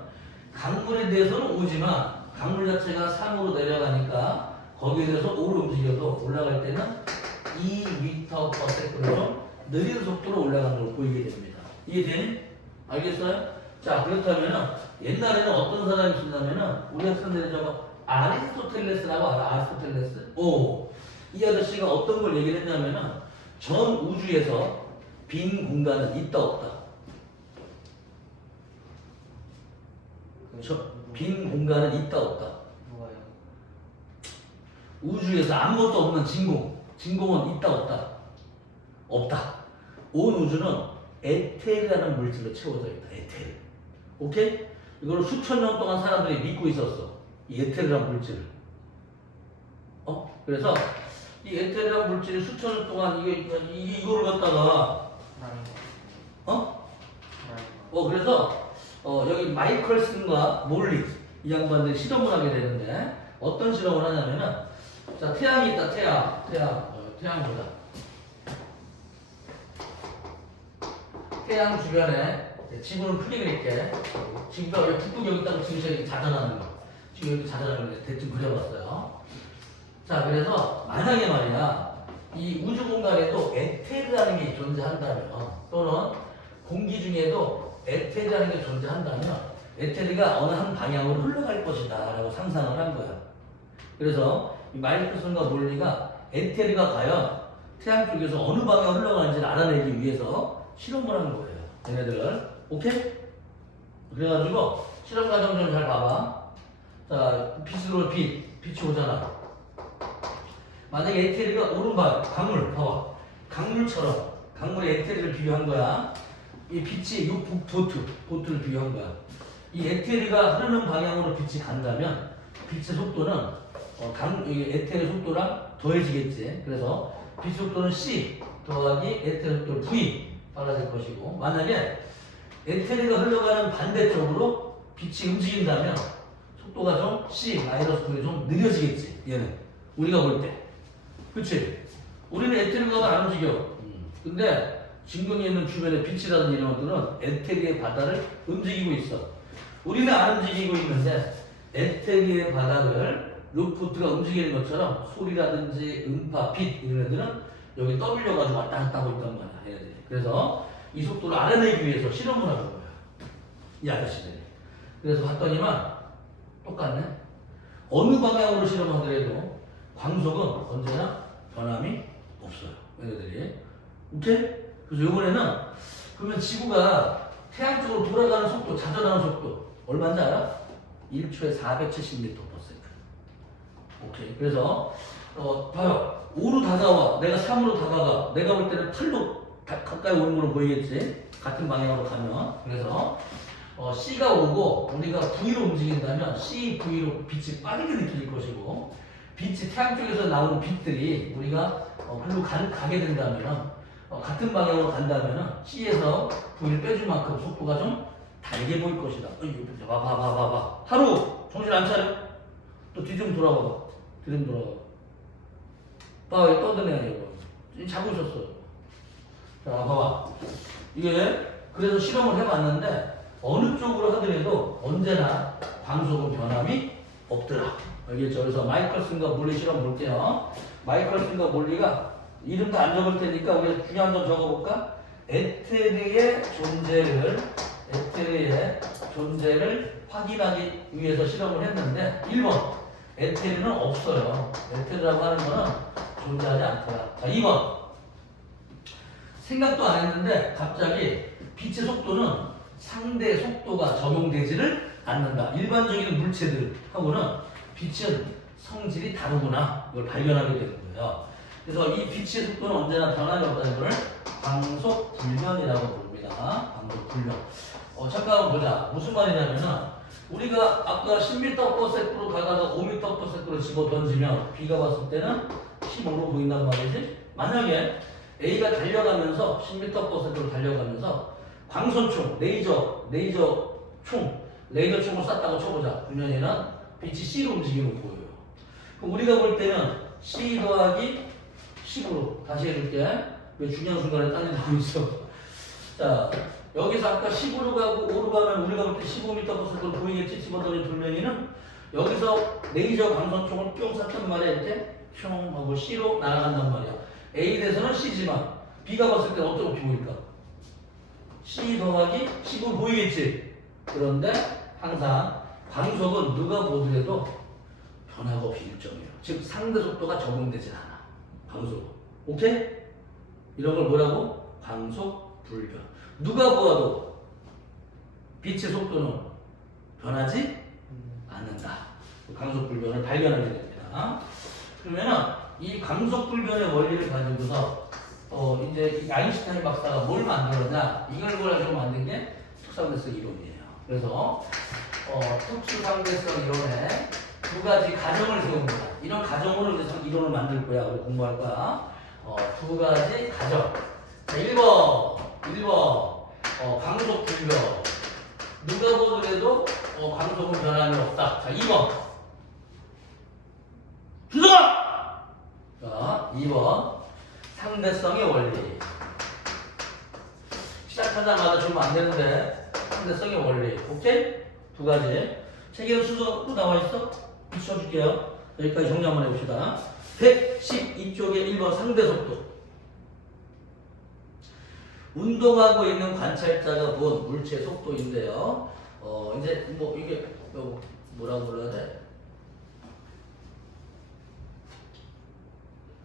강물에 대해서는 5지만 강물 자체가 3으로 내려가니까 거기에 대해서 5로 움직여서 올라갈 때는 2m/s로 좀 느린 속도로 올라가는 걸로 보이게 됩니다. 이해되니? 알겠어요? 자, 그렇다면은 옛날에는 어떤 사람이 있었냐면은 우리 학생들이 저거 아리스토텔레스라고 알아? 아리스토텔레스? 이 아저씨가 어떤 걸 얘기를 했냐면은 전 우주에서 빈 공간은 있다 없다. 빈 공간은 있다 없다. 뭐가요? 우주에서 아무것도 없는 진공은 있다 없다. 없다. 온 우주는 에테르라는 물질로 채워져 있다. 에테르. 오케이? 이걸 수천 년 동안 사람들이 믿고 있었어. 이 에테르라는 물질을. 그래서 이 에테르라는 물질이 수천 년 동안 이거를 갖다가 그래서 여기 마이클슨과 몰리 이 양반들이 실험을 하게 되는데 어떤 실험을 하냐면은 자, 태양이 있다. 태양 보자. 태양 주변에 지구는 크게 그릴게. 지구가 왜 북극 여기 있다고 지금 저기 자전하는 거. 지금 여기 자전하는 거 대충 그려봤어요. 자, 그래서 만약에 말이야 이 우주 공간에도 에테르라는 게 존재한다면 또는 공기 중에도 에테르라는 게 존재한다면 에테르가 어느 한 방향으로 흘러갈 것이다 라고 상상을 한 거야. 그래서 이 마이클슨과 몰리가 에테르가 과연 태양 쪽에서 어느 방향으로 흘러가는지를 알아내기 위해서 실험을 하는 거예요. 얘네들. 오케이? 그래가지고 실험 과정 좀 잘 봐봐. 자, 빛이 오잖아. 만약에 에테르가 오른방 강물 봐봐. 강물처럼 강물에 에테르를 비유한 거야. 이 빛이 이 보트를 비유한 거야. 이 에테르가 흐르는 방향으로 빛이 간다면 빛의 속도는 이 에테르 속도랑 더해지겠지. 그래서 빛 속도는 C 더하기 에테르 속도 V 빨라질 것이고, 만약에 에테르가 흘러가는 반대쪽으로 빛이 움직인다면 속도가 좀 C 마이너스 V이 좀 느려지겠지. 얘는 우리가 볼 때. 그치? 우리는 에테르가 안 움직여. 근데 진공에 있는 주변에 빛이라든 이런 것들은 에테르의 바다를 움직이고 있어. 우리는 안 움직이고 있는데 에테르의 바다를 로프트가 움직이는 것처럼 소리라든지 음파, 빛 이런 애들은 여기 떠밀려가지고 왔다 갔다 하고 있단 말이야. 얘네들이. 그래서 이 속도를 알아내기 위해서 실험을 하는 거야. 이 아저씨들이. 그래서 봤더니만 똑같네. 어느 방향으로 실험하더라도 광속은 언제나 변함이 없어요. 얘네들이. 오케이? 그래서 이번에는 그러면 지구가 태양 쪽으로 돌아가는 속도, 자전하는 속도 얼마인지 알아? 1초에 470m/s. 오케이. 그래서 봐요. 5로 다가와. 내가 3으로 다가가. 내가 볼 때는 8로 가까이 오는 걸로 보이겠지? 같은 방향으로 가면. 그래서 C가 오고 우리가 V로 움직인다면 C, V로 빛이 빠르게 느껴질 것이고 빛이 태양 쪽에서 나오는 빛들이 우리가 글로 가게 된다면 같은 방향으로 간다면 C에서 V를 빼줄 만큼 속도가 좀 다르게 보일 것이다. 봐봐. 하루 정신 안 차려? 또 뒤 좀 돌아봐. 봐, 이거 떠드네 이거. 자고 있었어. 자, 봐봐. 이게 그래서 실험을 해봤는데 어느 쪽으로 하더라도 언제나 광속은 변함이 없더라. 알겠죠? 그래서 마이클슨과 몰리 실험 볼게요. 마이클슨과 몰리가 이름도 안 적을 테니까 우리가 중요한 점 적어볼까? 에테르의 존재를 확인하기 위해서 실험을 했는데 1번 에테르는 없어요. 에테르라고 하는 거는 존재하지 않더라. 자, 2번 생각도 안 했는데 갑자기 빛의 속도는 상대 속도가 적용되지를 않는다. 일반적인 물체들하고는 빛은 성질이 다르구나. 이걸 발견하게 되는 거예요. 그래서 이 빛의 속도는 언제나 변함이 없다는 걸 광속 불변이라고 부릅니다. 광속 불변. 잠깐 보자. 무슨 말이냐면은 우리가 아까 10m/s로 가다가 5m/s로 집어 던지면 B가 봤을 때는 15로 보인단 말이지. 만약에 A가 달려가면서 10m/s로 달려가면서 광선총, 레이저총을 쐈다고 쳐보자. 그러면 얘는 빛이 C로 움직이는 거 보여요. 그럼 우리가 볼 때는 C 더하기 10으로 다시 해줄게. 왜 중요한 순간에 딴 데 나고 있어. 자, 여기서 아까 10으로 가고 5로 가면 우리가 볼 때 15m/s로 보이겠지. 집어던진 돌멩이는 여기서 레이저 광선총을 뿅 쐈단 말이야. 이렇게 뿅 하고 C로 날아간단 말이야. A 대에서는 C지만 B가 봤을 때 어떻게 보일까? C 더하기 10은 보이겠지. 그런데 항상 광속은 누가 보더라도 변화가 없이 일정해요. 즉 상대 속도가 적용되질 않아. 광속은. 오케이? 이런 걸 뭐라고? 광속 불변. 누가 보아도 빛의 속도는 변하지 않는다. 광속 불변을 발견하게 됩니다. 그러면은 이 광속 불변의 원리를 가지고서 이제 이 아인슈타인 박사가 뭘 만들었냐? 이걸 가지고 만든 게 특수상대성 이론이에요. 그래서 특수상대성 이론에 두 가지 가정을 세웁니다. 이런 가정으로 이제 이론을 만들 거야. 우리 공부할 거야. 두 가지 가정. 자, 1번 광속 불변. 누가 보더라도 광속은 변함이 없다. 자, 2번 준성아! 자, 2번 상대성의 원리. 시작하자마자 주면 안 되는데 상대성의 원리. 오케이? 두 가지. 책에는 순서가 또 나와 있어? 붙여줄게요. 여기까지 정리 한번 해봅시다. 112쪽에 1번 상대속도. 운동하고 있는 관찰자가 본 물체 속도인데요. 이제 뭐 이게 뭐라고 불러야 돼?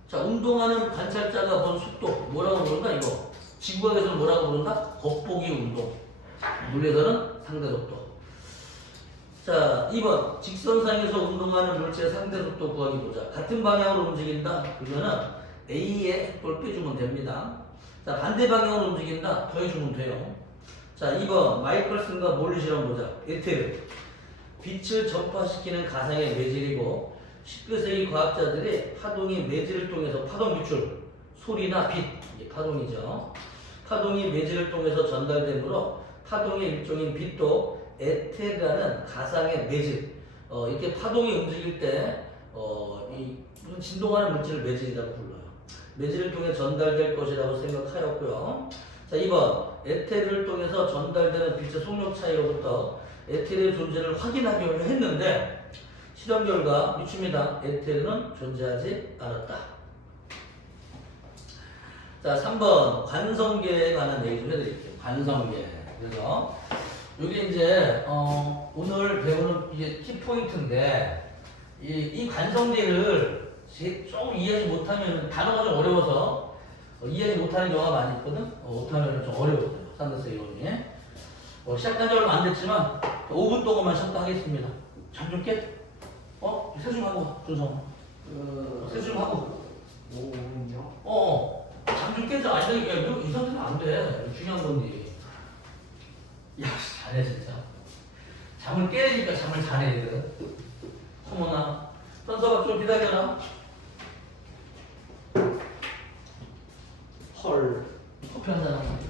자, 운동하는 관찰자가 본 속도 뭐라고 부른다? 이거 지구과학에서는 뭐라고 부른다? 겉보기 운동. 물리에서는 상대속도. 자, 2번 직선상에서 운동하는 물체의 상대속도 구하기 보자. 같은 방향으로 움직인다. 그러면은 A의 속도를 빼주면 됩니다. 자, 반대 방향으로 움직인다. 더해주면 돼요. 자, 2번 마이클슨과 몰리 실험 보자. 에테르. 빛을 전파시키는 가상의 매질이고 19세기 과학자들이 파동이 매질을 통해서 파동 유출, 소리나 빛, 이게 파동이죠. 파동이 매질을 통해서 전달되므로 파동의 일종인 빛도 에테르라는 가상의 매질, 이렇게 파동이 움직일 때 무슨 진동하는 물질을 매질이라고 불러요. 매질을 통해 전달될 것이라고 생각하였고요. 자, 2번 에테르를 통해서 전달되는 빛의 속력 차이로부터 에테르의 존재를 확인하기로 했는데 실험 결과 미칩니다. 에테르는 존재하지 않았다. 자, 3번 관성계에 관한 얘기 좀 해드릴게요. 관성계. 그래서 이게 이제 오늘 배우는 이게 키포인트인데 이 관성계를 좀 이해하지 못하면 단어가 좀 어려워서 이해하지 못하는 경우가 많이 있거든. 못하면 좀 어려워요. 상대성 이론이. 시작한 지 얼마 안 됐지만 5분 동안만 쉬었다 하겠습니다. 잠 좀 깨. 세수 좀 하고 준성. 세수 좀 하고. 5분요? 잠 좀 깨자. 아니, 이 상태는 안 돼. 중요한 건데. 야, 잘해 진짜. 잠을 깨니까 잠을 자네 얘들. 소문아, 현서가 좀 기다려라. 헐. 커피 한잔 하고.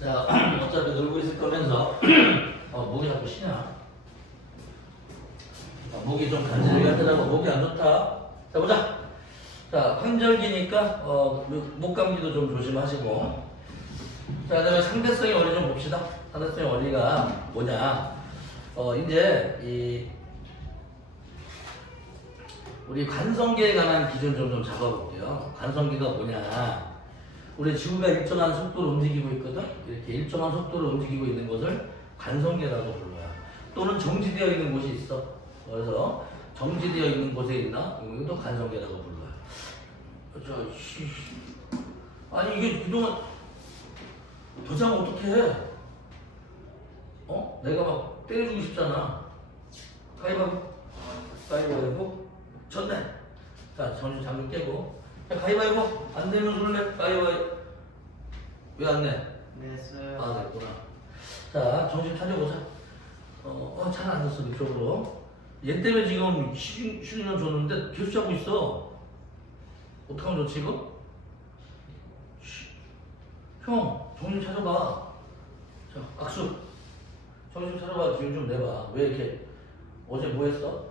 자, 어차피 놀고 있을 거면서 목이 자꾸 쉬냐? 목이 좀 간질이 하더라고. 목이 안 좋다. 자, 보자. 자, 환절기니까 목 감기도 좀 조심하시고. 자, 그다음에 상대성의 원리 좀 봅시다. 상대성의 원리가 뭐냐? 이제 우리 관성계에 관한 기준 좀 잡아볼게요. 관성계가 뭐냐? 우리 지구가 일정한 속도로 움직이고 있거든. 이렇게 일정한 속도로 움직이고 있는 것을 관성계라고 불러요. 또는 정지되어 있는 곳이 있어. 그래서 정지되어 있는 곳에 있나? 이것도 관성계라고 불러요. 아니 이게 그동안 도장 어떻게 해? 내가 막 때려주고 싶잖아. 가위바위보 졌네. 자, 정신 잠을 깨고. 야, 가위바위보 안 되면 술래. 가위바위보 왜 안 내? 냈어요. 아, 됐구나. 자, 정신 차려보자. 잘 안 됐어, 이쪽으로. 얘 때문에 지금 쉬는 줬는데 계속 자고 있어. 어떡하면 좋지, 이거? 형, 정신 차려봐. 자, 악수. 정신 차려봐. 기운 좀 내봐. 왜 이렇게, 어제 뭐 했어?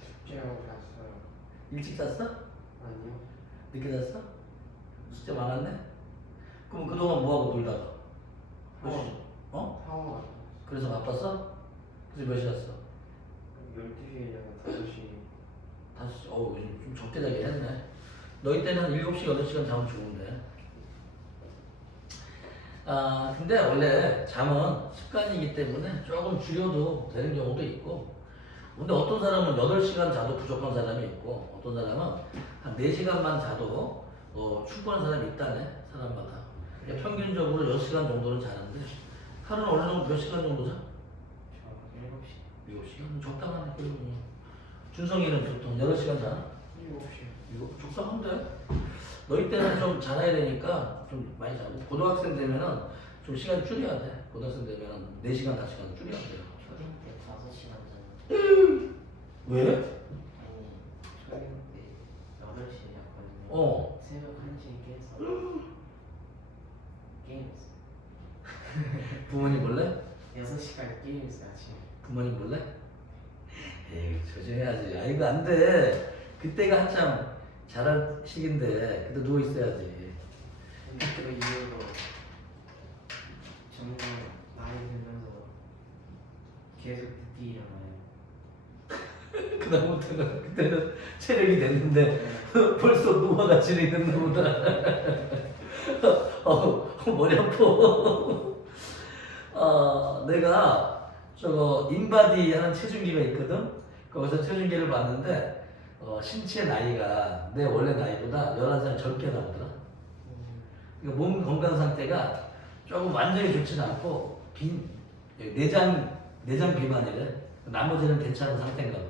숙제하고 잤어요. 일찍 잤어? 아니요. 늦게 잤어? 숙제 많았네? 그럼 그동안 뭐하고 놀다가? 몇 시? 사원 그래서 바빴어? 그래서 몇 시 잤어? 12시에 자서 5시. 5시? 요즘 좀 적게 자긴 했네. 너희 때는 한 7시, 8시간 자면 좋은데. 근데 원래 잠은 습관이기 때문에 조금 줄여도 되는 경우도 있고, 근데 어떤 사람은 8시간 자도 부족한 사람이 있고, 어떤 사람은 한 4시간만 자도 충분한 사람이 있다네, 사람마다. 그러니까 평균적으로 6시간 정도는 자는데, 하루는 어느 정도 몇 시간 정도 자? 저 7시. 7시간? 적당하네. 그리고 준성이는 보통 8시간 자나? 7시. 이거 적당한데? 너희 때는 좀 잘해야 되니까 좀 많이 자고, 고등학생 되면은 좀 시간 줄여야 돼. 고등학생 되면은 4시간, 5시간 줄여야 돼요. 초딩 때 5시간 잤는데. 왜? 아니, 초딩 때 8시에 잤거든요. 새벽 1시에 깨서 게임했어요. 부모님 몰래? 6시간 게임했어요, 아침에. 부모님 몰래? 에이, 조심해야지. 이거 안 돼. 그때가 한참 잘할 시기인데, 그때 누워 있어야지. 근데 그 이후로 점점 나이 들면서 계속 늦게 일어나요. 그다음부터는, 그때는 체력이 됐는데, 벌써 노화가 진행됐나 보다. 머리 아파. 내가 인바디 하는 체중계가 있거든? 거기서 체중계를 봤는데, 신체 나이가 내 원래 나이보다 11살 젊게 나오더라. 그러니까 몸 건강 상태가 조금 완전히 좋지는 않고, 내장 비만이래. 나머지는 괜찮은 상태인가 봐.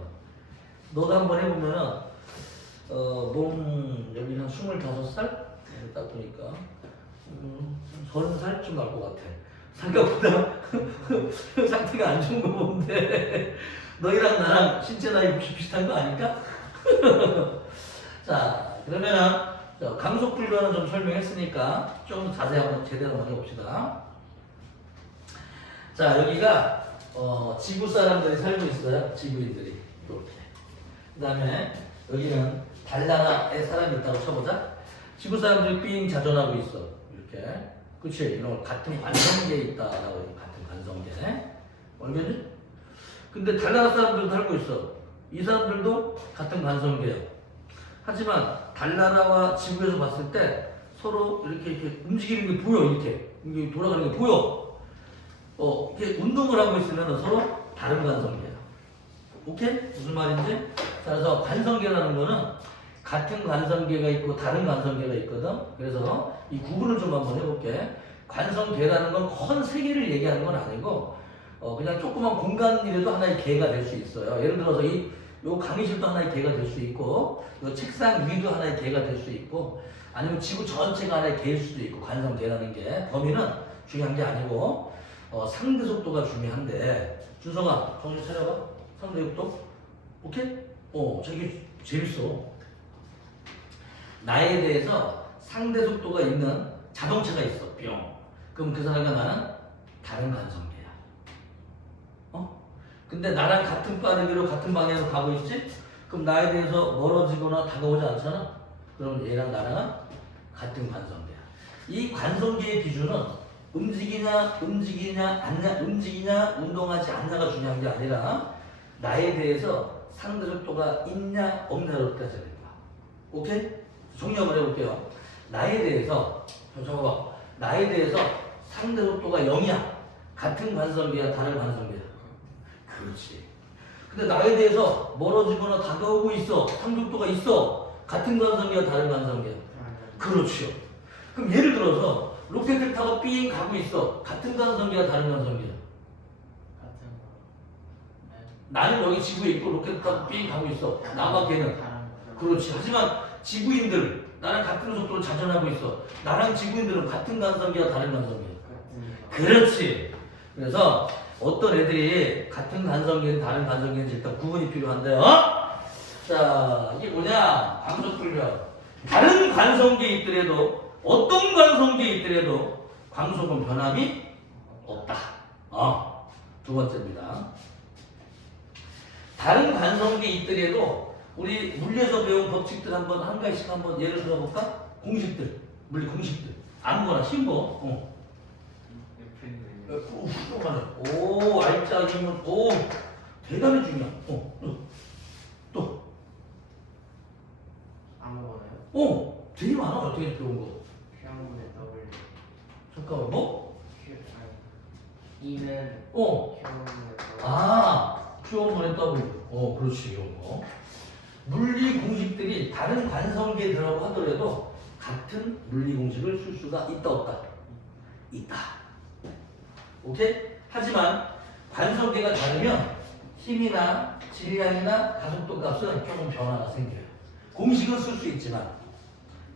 너도 한번 해보면은, 몸, 여기 한 25살? 딱 보니까, 30살쯤 나올 것 같아. 생각보다 상태가 안 좋은 거 보는데, 너희랑 나랑 신체 나이 혹시 비슷한 거 아닐까? 자, 그러면은, 강속 불변은 좀 설명했으니까, 좀 자세히 한번 제대로 한번 해봅시다. 자, 여기가, 지구 사람들이 살고 있어요. 지구인들이. 이렇게. 그 다음에, 여기는 달나라에 사람이 있다고 쳐보자. 지구 사람들이 삥 자전하고 있어. 이렇게. 그치? 이런 걸 같은 관성계에 있다라고 해요. 같은 관성계. 알겠지? 근데 달나라 사람들도 살고 있어. 이 사람들도 같은 관성계야. 하지만 달나라와 지구에서 봤을 때 서로 이렇게 움직이는 게 보여. 이렇게. 이게 돌아가는 게 보여. 이렇게 운동을 하고 있으면 서로 다른 관성계야. 오케이? 무슨 말인지? 자, 그래서 관성계라는 거는 같은 관성계가 있고 다른 관성계가 있거든. 그래서 이 구분을 좀 한번 해볼게. 관성계라는 건 큰 세계를 얘기하는 건 아니고 그냥 조그만 공간이라도 하나의 계가 될 수 있어요. 예를 들어서 요 강의실도 하나의 계가 될 수 있고, 요 책상 위도 하나의 계가 될 수 있고, 아니면 지구 전체가 하나의 계일 수도 있고. 관성계라는 게 범위는 중요한 게 아니고 상대 속도가 중요한데. 준성아, 정신 차려봐. 상대 속도. 오케이? 저기 재밌어. 나에 대해서 상대 속도가 있는 자동차가 있어. 뿅. 그럼 그 사람과 나는 다른 관성계야. 근데 나랑 같은 빠르기로 같은 방향으로 가고 있지? 그럼 나에 대해서 멀어지거나 다가오지 않잖아? 그럼 얘랑 나랑은 같은 관성계야. 이 관성계의 기준은 움직이냐, 운동하지 않냐가 중요한 게 아니라 나에 대해서 상대적도가 있냐, 없냐로 따져야 된다. 오케이? 정리한번 해볼게요. 나에 대해서, 잠깐만. 나에 대해서 상대적도가 0이야. 같은 관성계야, 다른 관성계야. 그렇지. 근데 나에 대해서 멀어지거나 다가오고 있어. 상대적도가 있어. 같은 관성계야, 다른 관성계야. 그렇죠. 그럼 예를 들어서 로켓을 타고 삥 가고 있어. 같은 관성계야, 다른 관성계야. 같은 거. 네. 나는 여기 지구에 있고 로켓을 타고 삥 가고 있어. 나와 걔는. 다른 거. 그렇지. 하지만 지구인들 나랑 같은 속도로 자전하고 있어. 나랑 지구인들은 같은 관성계야, 다른 관성계야. 같은 거. 그렇지. 그래서 어떤 애들이 같은 관성계인 다른 관성계인지 일단 구분이 필요한데요. 자, 이게 뭐냐? 방석 훈련. 다른 관성계에 있더라도 어떤 관성계에 있더라도 광속은 변함이 없다. 두 번째입니다. 다른 관성계에 있더라도 우리 물리에서 배운 법칙들 한 가지씩 한번 예를 들어볼까? 공식들, 물리 공식들. 아무거나 쉬운 거. 오, 알짜기면, 오, 대단히 중요해. 또. 아무거나요? 되게 많아. 어떻게 배운 거. Q분의 W. 잠깐만, 뭐? Q 아니. E는 어. Q분의 W. Q분의 W. 그렇지, 이런 거. 물리 공식들이 다른 관성계에 들어가고 하더라도 같은 물리 공식을 쓸 수가 있다, 없다? 있다. 오케이? 하지만 관성계가 다르면 힘이나 질량이나 가속도 값은 조금 변화가 생겨요. 공식은 쓸 수 있지만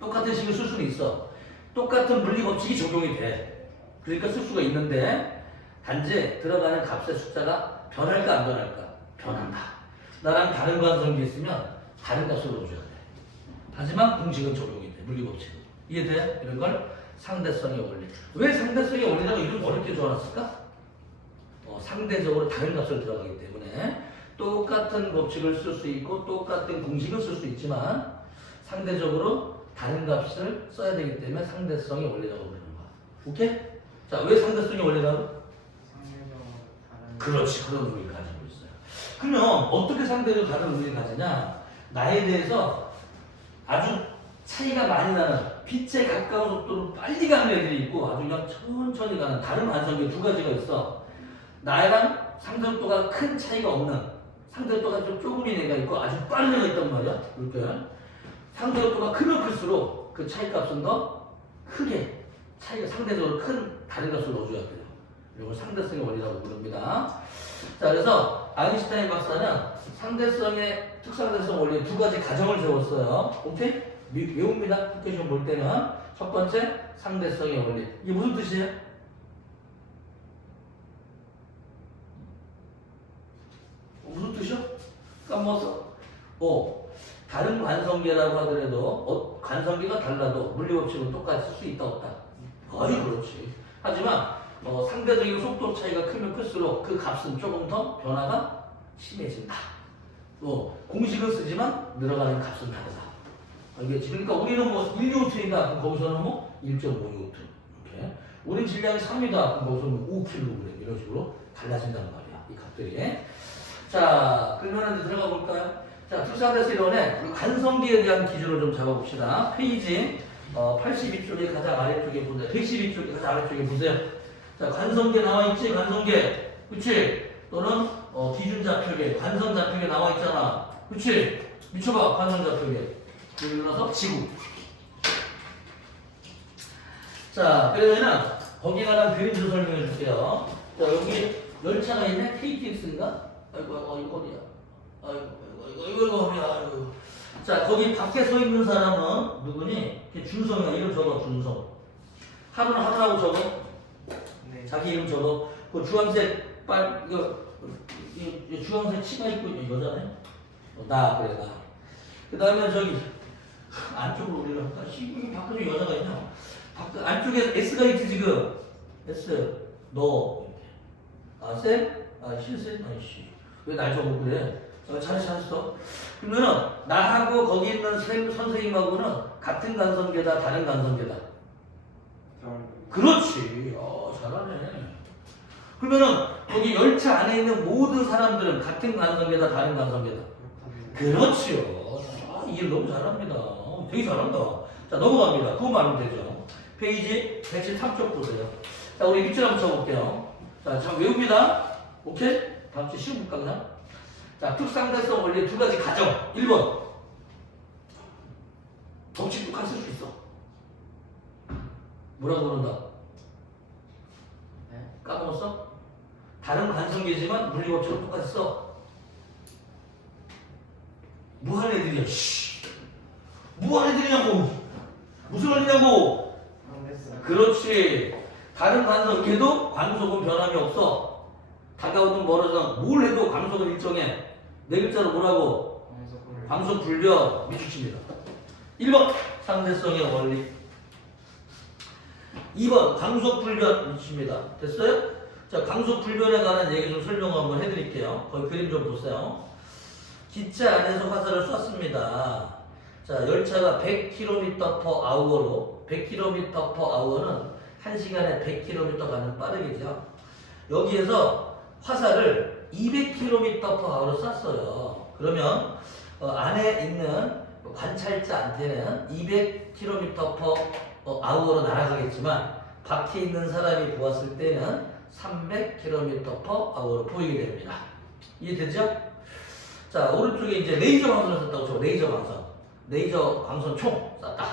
똑같은 식을 쓸 수는 있어. 똑같은 물리 법칙이 적용이 돼. 그러니까 쓸 수가 있는데 단지 들어가는 값의 숫자가 변할까 안 변할까? 변한다. 나랑 다른 관성계 있으면 다른 값을 넣어줘야 돼. 하지만 공식은 적용이 돼. 물리 법칙은. 이해돼? 이런 걸 상대성의 원리. 왜 상대성의 원리라고 이름 어렵게 줘놨을까? 상대적으로 다른 값을 들어가기 때문에 똑같은 법칙을 쓸 수 있고 똑같은 공식을 쓸 수 있지만 상대적으로 다른 값을 써야 되기 때문에 상대성의 원리라고 부르는 거야. 오케이? 자, 왜 상대성의 원리라고? 상대적으로 다른. 그렇지. 그런 의미를 가지고 있어요. 그러면 어떻게 상대적으로 다른 의미를 가지냐? 나에 대해서 아주 차이가 많이 나는 빛에 가까운 속도로 빨리 가는 애들이 있고 아주 그냥 천천히 가는 다른 관성계 두 가지가 있어. 나랑 상대속도가 큰 차이가 없는 상대속도가 좀 조금인 애가 있고 아주 빠른 애가 있단 말이야. 이렇게 상대속도가 크면 클수록 그 차이 값은 더 크게 차이가 상대적으로 큰 다른 값을 넣어줘야 돼요. 이걸 상대성의 원리라고 부릅니다. 자, 그래서 아인슈타인 박사는 상대성의 특상대성 원리 두 가지 가정을 세웠어요. 오케이? 외웁니다. 국회 시험 볼 때는 첫 번째 상대성의 원리. 이게 무슨 뜻이에요? 무슨 뜻이요? 까먹었어? 다른 관성계라고 하더라도 관성계가 달라도 물리법칙은 똑같이 쓸 수 있다 없다? 거의 그렇지. 하지만 상대적인 속도 차이가 크면 클수록 그 값은 조금 더 변화가 심해진다. 공식은 쓰지만 늘어가는 값은 다르다. 알겠지? 그러니까 우리는 뭐 1뉴턴이다. 그럼 거기서는 뭐 1.5뉴턴. 이렇게. 우리 질량이 3이다. 그럼 거기서는 5kg 이런 식으로 달라진단 말이야. 이 값들이. 자, 그러면 이제 들어가 볼까요? 자, 특수학에서 이론의 관성계에 대한 기준을 좀 잡아봅시다. 페이지 82쪽에 가장 아래쪽에 보세요. 112쪽에 가장 아래쪽에 보세요. 자, 관성계 나와 있지? 관성계. 그치? 또는 기준 좌표계, 관성 좌표계 나와 있잖아. 그치? 미쳐봐. 관성 좌표계. 그리고 나서 지구. 자, 그러면은 거기에 관한 그림 좀 설명해 줄게요. 자, 여기 열차가 있네? KTX인가? 아이고, 이거 어디야? 이거 어디야? 아이고. 자, 거기 밖에 서 있는 사람은 누구니? 준성이야. 이름 적어, 준성. 하루는 하루라고 적어. 네. 자기 이름 적어. 그 주황색 이거 주황색 치마 입고 있는 여자네? 나, 그래, 나. 그 다음에 저기, 안쪽으로 우리가, 밖에 여자가 있냐? 안쪽에 S가 있지, 지금. S 너 이렇게. 아 쌤? 아 실쌤? 아이씨 왜 날 적고 그래? 잘했어. 그러면은 나하고 거기 있는 선생님하고는 같은 간선계다 다른 간선계다. 그렇지. 잘하네. 그러면은 여기 열차 안에 있는 모든 사람들은 같은 간선계다 다른 간선계다. 그렇지요. 이 일 너무 잘합니다. 되게 잘한다. 자 넘어갑니다. 그거만 하면 되죠. 페이지 173쪽 보세요. 자 우리 밑줄 한번 쳐볼게요. 자 잘 외웁니다. 오케이? 다음 주에 시험 볼까 그냥? 자 특상대성 원리 두 가지 가정. 1번 법칙 똑같을 수 있어. 뭐라고 그런다? 네? 까먹었어? 다른 관성계지만 물리법칙은 똑같이 써. 뭐하는 애들이야? 뭐하는 애들이냐고. 무슨 원리냐고. 상대성. 그렇지. 다른 관성계도 광속은 변함이 없어. 다가오든 멀어지든 뭘 해도 광속은 일정해. 네 글자로 뭐라고? 광속을. 광속 불변 미주치입니다. 1번 상대성의 원리. 2번 광속 불변 미주치입니다. 됐어요? 자 광속 불변에 관한 얘기 좀 설명 한번 해드릴게요. 거기 그림 좀 보세요. 기차 안에서 화살을 쐈습니다. 자 열차가 100km/h로 100km/h는 1시간에 100km 가는 빠르겠죠. 여기에서 화살을 200km/h로 쐈어요. 그러면 안에 있는 관찰자한테는 200km/h로 날아가겠지만 밖에 있는 사람이 보았을 때는 300km/h로 보이게 됩니다. 이해되죠? 자 오른쪽에 이제 레이저 광선을 쐈다고 쳐. 레이저 광선. 레이저 광선 총 쐈다.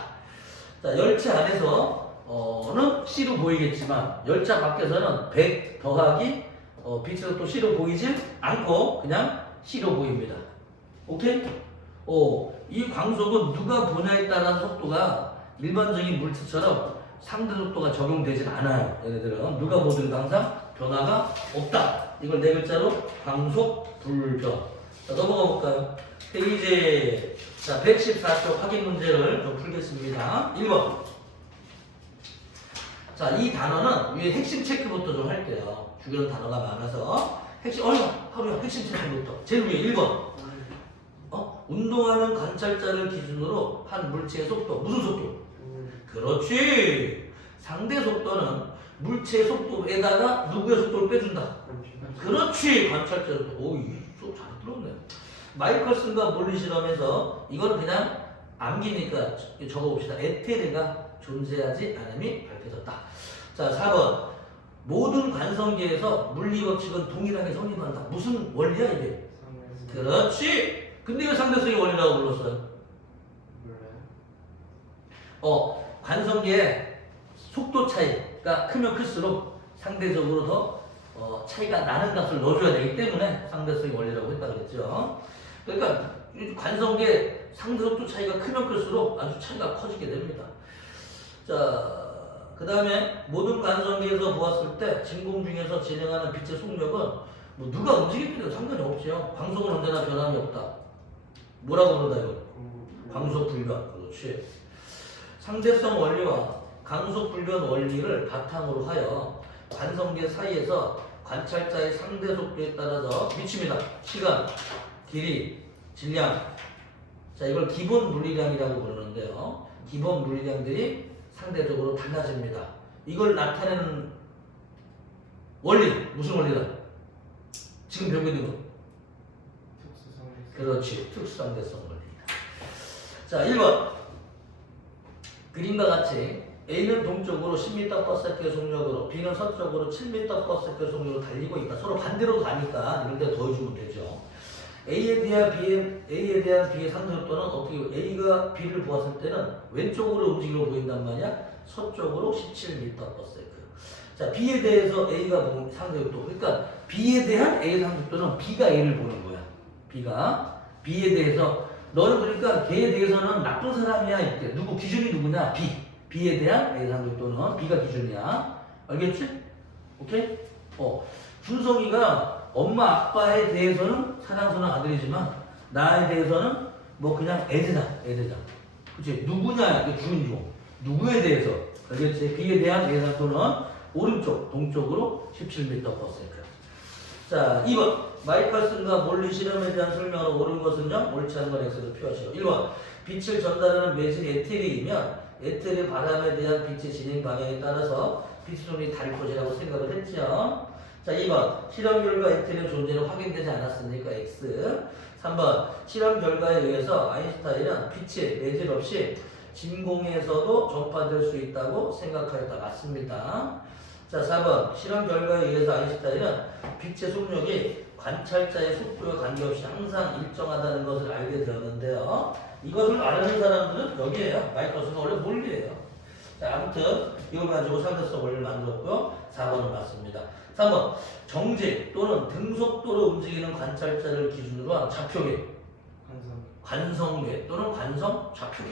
자 열차 안에서는 C로 보이겠지만 열차 밖에서는 100 더하기 빛으로 또 C로 보이질 않고 그냥 C로 보입니다. 오케이? 이 광속은 누가 보냐에 따른 속도가 일반적인 물체처럼 상대 속도가 적용되진 않아요. 얘네들은 누가 보든 항상 변화가 없다. 이걸 네 글자로 광속 불변. 자, 넘어가 볼까요? 페이지 114쪽 확인 문제를 좀 풀겠습니다. 1번. 자, 이 단어는 위에 핵심 체크부터 좀 할게요. 주변 단어가 많아서 핵심 하루야 핵심 체크부터. 제일 위에 1번. 운동하는 관찰자를 기준으로 한 물체의 속도. 무슨 속도? 그렇지. 상대 속도는 물체의 속도에다가 누구의 속도를 빼준다. 그렇지. 관찰자 속도. 오, 이 수업 잘 들었네. 마이클슨과 몰리 실험에서 이거는 그냥 암기니까 적어봅시다. 에테르가 존재하지 않음이 밝혀졌다. 자, 4번. 모든 관성계에서 물리법칙은 동일하게 성립한다. 무슨 원리야 이게? 그렇지. 근데 왜 상대성의 원리라고 불렀어요? 몰라요. 관성계의 속도 차이가 크면 클수록 상대적으로 더 차이가 나는 값을 넣어줘야 되기 때문에 상대성의 원리라고 했다 그랬죠. 그러니까 관성계 상대 속도 차이가 크면 클수록 아주 차이가 커지게 됩니다. 자, 그 다음에 모든 관성계에서 보았을 때 진공 중에서 진행하는 빛의 속력은 뭐 누가 움직이더라도 상관이 없죠. 광속은 언제나 변함이 없다. 뭐라고 그러다 이거? 광속 불변. 그렇지. 상대성 원리와 광속 불변 원리를 바탕으로 하여 관성계 사이에서 관찰자의 상대 속도에 따라서 미칩니다. 시간, 길이, 질량. 자, 이걸 기본 물리량이라고 부르는데요. 기본 물리량들이 상대적으로 달라집니다. 이걸 나타내는 원리, 무슨 원리다? 지금 배우고 있는 거. 그렇지. 특수상대성 원리입니다. 자, 1번. 그림과 같이 A는 동쪽으로 10m/s의 속력으로 B는 서쪽으로 7m/s의 속력으로 달리고 있다. 서로 반대로 가니까 이런 데 더해주면 되죠. A에 대한 B의 상대 속도는 어떻게 A가 B를 보았을 때는 왼쪽으로 움직이려 보인단 말이야. 서쪽으로 17m/s. 자, B에 대해서 A가 보는 상대 속도. 그러니까 B에 대한 A의 상대 속도는 B가 A를 보는 거야. B가 B에 대해서 너는 그러니까 걔에 대해서는 나쁜 사람이야 이때. 누구 기준이 누구냐? B에 대한 A의 상대 속도는 B가 기준이야. 알겠지? 오케이? 준성이가 엄마 아빠에 대해서는 사랑스러운 아들이지만 나에 대해서는 뭐 그냥 애대장. 그치? 누구냐? 이게 주인공. 누구에 대해서. 알겠지? B에 대한 A의 상도는 오른쪽 동쪽으로 17m 퍼센트. 자, 2번 마이클슨과 몰리 실험에 대한 설명으로 옳은 것은요, 옳지 않은 건 X로 표하시오. 1번 빛을 전달하는 매질이 에테르이면 에테르 바람에 대한 빛의 진행 방향에 따라서 빛의 종이 다를 것이라고 생각을 했죠. 자, 2번 실험 결과 에테르의 존재는 확인되지 않았으니까 X. 3번 실험 결과에 의해서 아인슈타인은 빛의 매질 없이 진공에서도 전파될 수 있다고 생각하였다. 맞습니다. 자, 4번 실험 결과에 의해서 아인슈타인은 빛의 속력이 관찰자의 속도와 관계없이 항상 일정하다는 것을 알게 되었는데요. 이것을 아는 사람들은 여기에요. 마이클슨은 원래 몰리예요. 자, 아무튼 이걸 가지고 상대성 원리를 만들었고요. 4번은 맞습니다. 3번 정직 또는 등속도로 움직이는 관찰자를 기준으로 한 좌표계, 관성계 또는 관성 좌표계.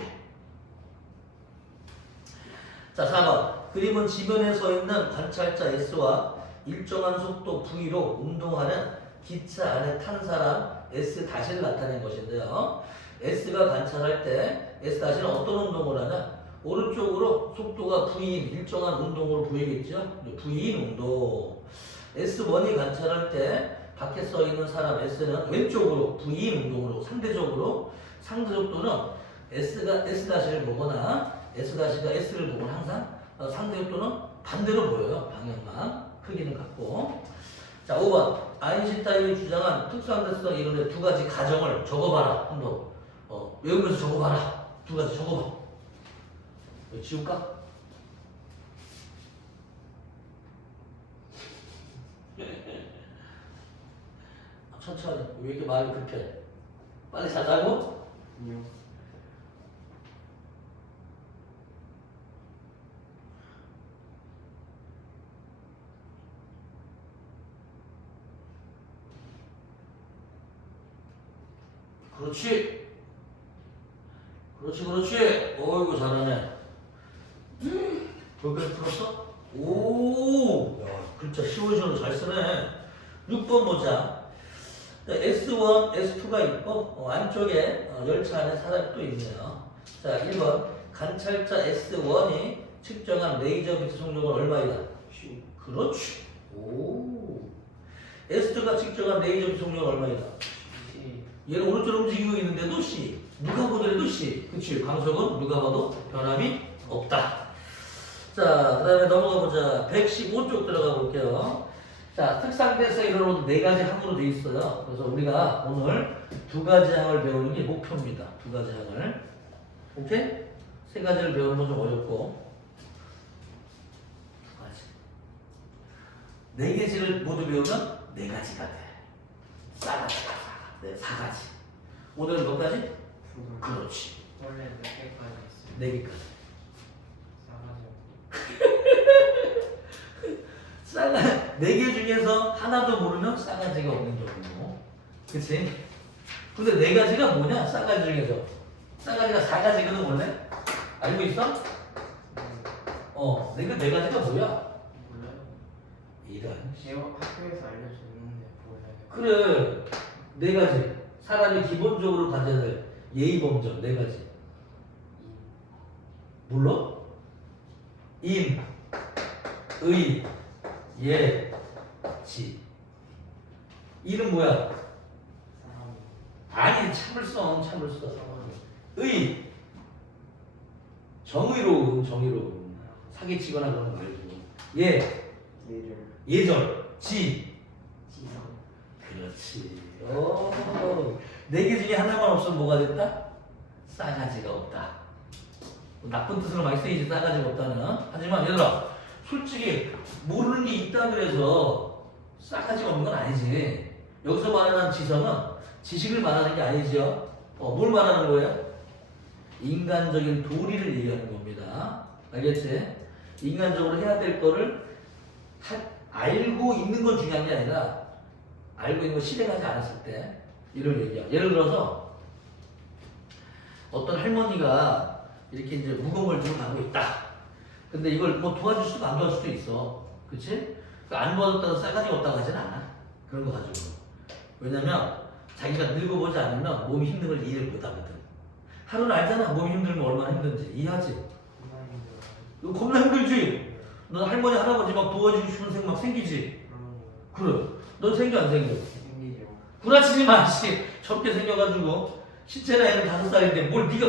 자, 4번 그림은 지면에 서 있는 관찰자 S와 일정한 속도 V로 운동하는 기차 안에 탄 사람 S-를 나타낸 것인데요. S가 관찰할 때 S-는 어떤 운동을 하냐? 오른쪽으로 속도가 V인 일정한 운동으로 보이겠죠? V인 운동. S1이 관찰할 때 밖에 서 있는 사람 S는 왼쪽으로 V인 운동으로 상대적 속도는 S-를 보거나 S-가 S를 보거나 항상 상대 속도는 반대로 보여요. 방향만. 크기는 같고. 자, 5번 아인슈타인이 주장한 특수한대성 이론의 두 가지 가정을 적어봐라. 한번 외우면서 적어봐라. 두 가지 적어봐. 이거 지울까? 천천히. 왜 이렇게 말이 급해? 빨리 자자고? 그렇지. 어이구 잘하네. 거기까지 풀었어? 오, 야, 글자 시원시원 잘 쓰네. 6번 보자. S1, S2가 있고 안쪽에 열차 안에 사람이 또 있네요. 자, 1번 관찰자 S1이 측정한 레이저 빛 속력은 얼마이다? 그렇지. 오. S2가 측정한 레이저 빛 속력은 얼마이다? 얘는 오른쪽으로 움직이고 있는데도 C. 누가 보더라도 C. 그치. 광속은 누가 봐도 변함이 없다. 자, 그 다음에 넘어가 보자. 115쪽 들어가 볼게요. 자, 특상대성 이론으로 네 가지 항으로 되어 있어요. 그래서 우리가 오늘 두 가지 항을 배우는 게 목표입니다. 두 가지 항을. 오케이? 세 가지를 배우는 건 좀 어렵고. 두 가지. 네 개지를 모두 배우면 네 가지가 돼. 싸가지가. 네, 4가지. 오늘은 몇 가지? 그렇지. 원래 몇 개까지 있어요? 4개까지. 싸가지고. 4개 중에서 하나도 모르면 싸가지가 없는 경우. 그치? 근데 4가지가 뭐냐? 싸가지 중에서. 싸가지가 4가지거든, 원래? 알고 있어? 내가 4가지가 뭐야? 몰라요. 이런. 제가 학교에서 알려줬는데 몰라요. 그래. 4가지. 사람이 기본적으로 가져야 될 예의범절 4가지. 몰라? 임, 의, 예, 지. 이는 뭐야? 아니, 참을성. 의, 정의로움. 사기치거나 그런 거 말고. 예, 예절. 지. 그렇지. 4개 중에 하나만 없으면 뭐가 됐다? 싸가지가 없다. 나쁜 뜻으로 많이 쓰이지, 싸가지가 없다는. 하지만 얘들아, 솔직히 모르는 게 있다 그래서 싸가지가 없는 건 아니지. 여기서 말하는 지성은 지식을 말하는 게 아니죠. 뭘 말하는 거예요? 인간적인 도리를 얘기하는 겁니다. 알겠지? 인간적으로 해야 될 거를 알고 있는 건 중요한 게 아니라 알고 있는 거 실행하지 않았을 때 이런 얘기야. 예를 들어서 어떤 할머니가 이렇게 이제 무거운 걸 들고 가고 있다. 근데 이걸 뭐 도와줄 수도 안 도와줄 수도 있어. 그치? 안 도와줬다고 싸가지가 없다고 하진 않아. 그런 거 가지고. 왜냐면 자기가 늙어보지 않으면 몸이 힘든 걸 이해를 못 하거든. 하루는 알잖아. 몸이 힘들면 얼마나 힘든지. 이해하지? 이거 겁나 힘들지? 너 할머니 할아버지 막 도와주고 싶은 생각 막 생기지? 그러네요. 그래. 넌 생겨 안 생겨? 생기죠. 구라치지 마. 씨. 적게 생겨가지고 실제 나이는 5살인데 뭘 네가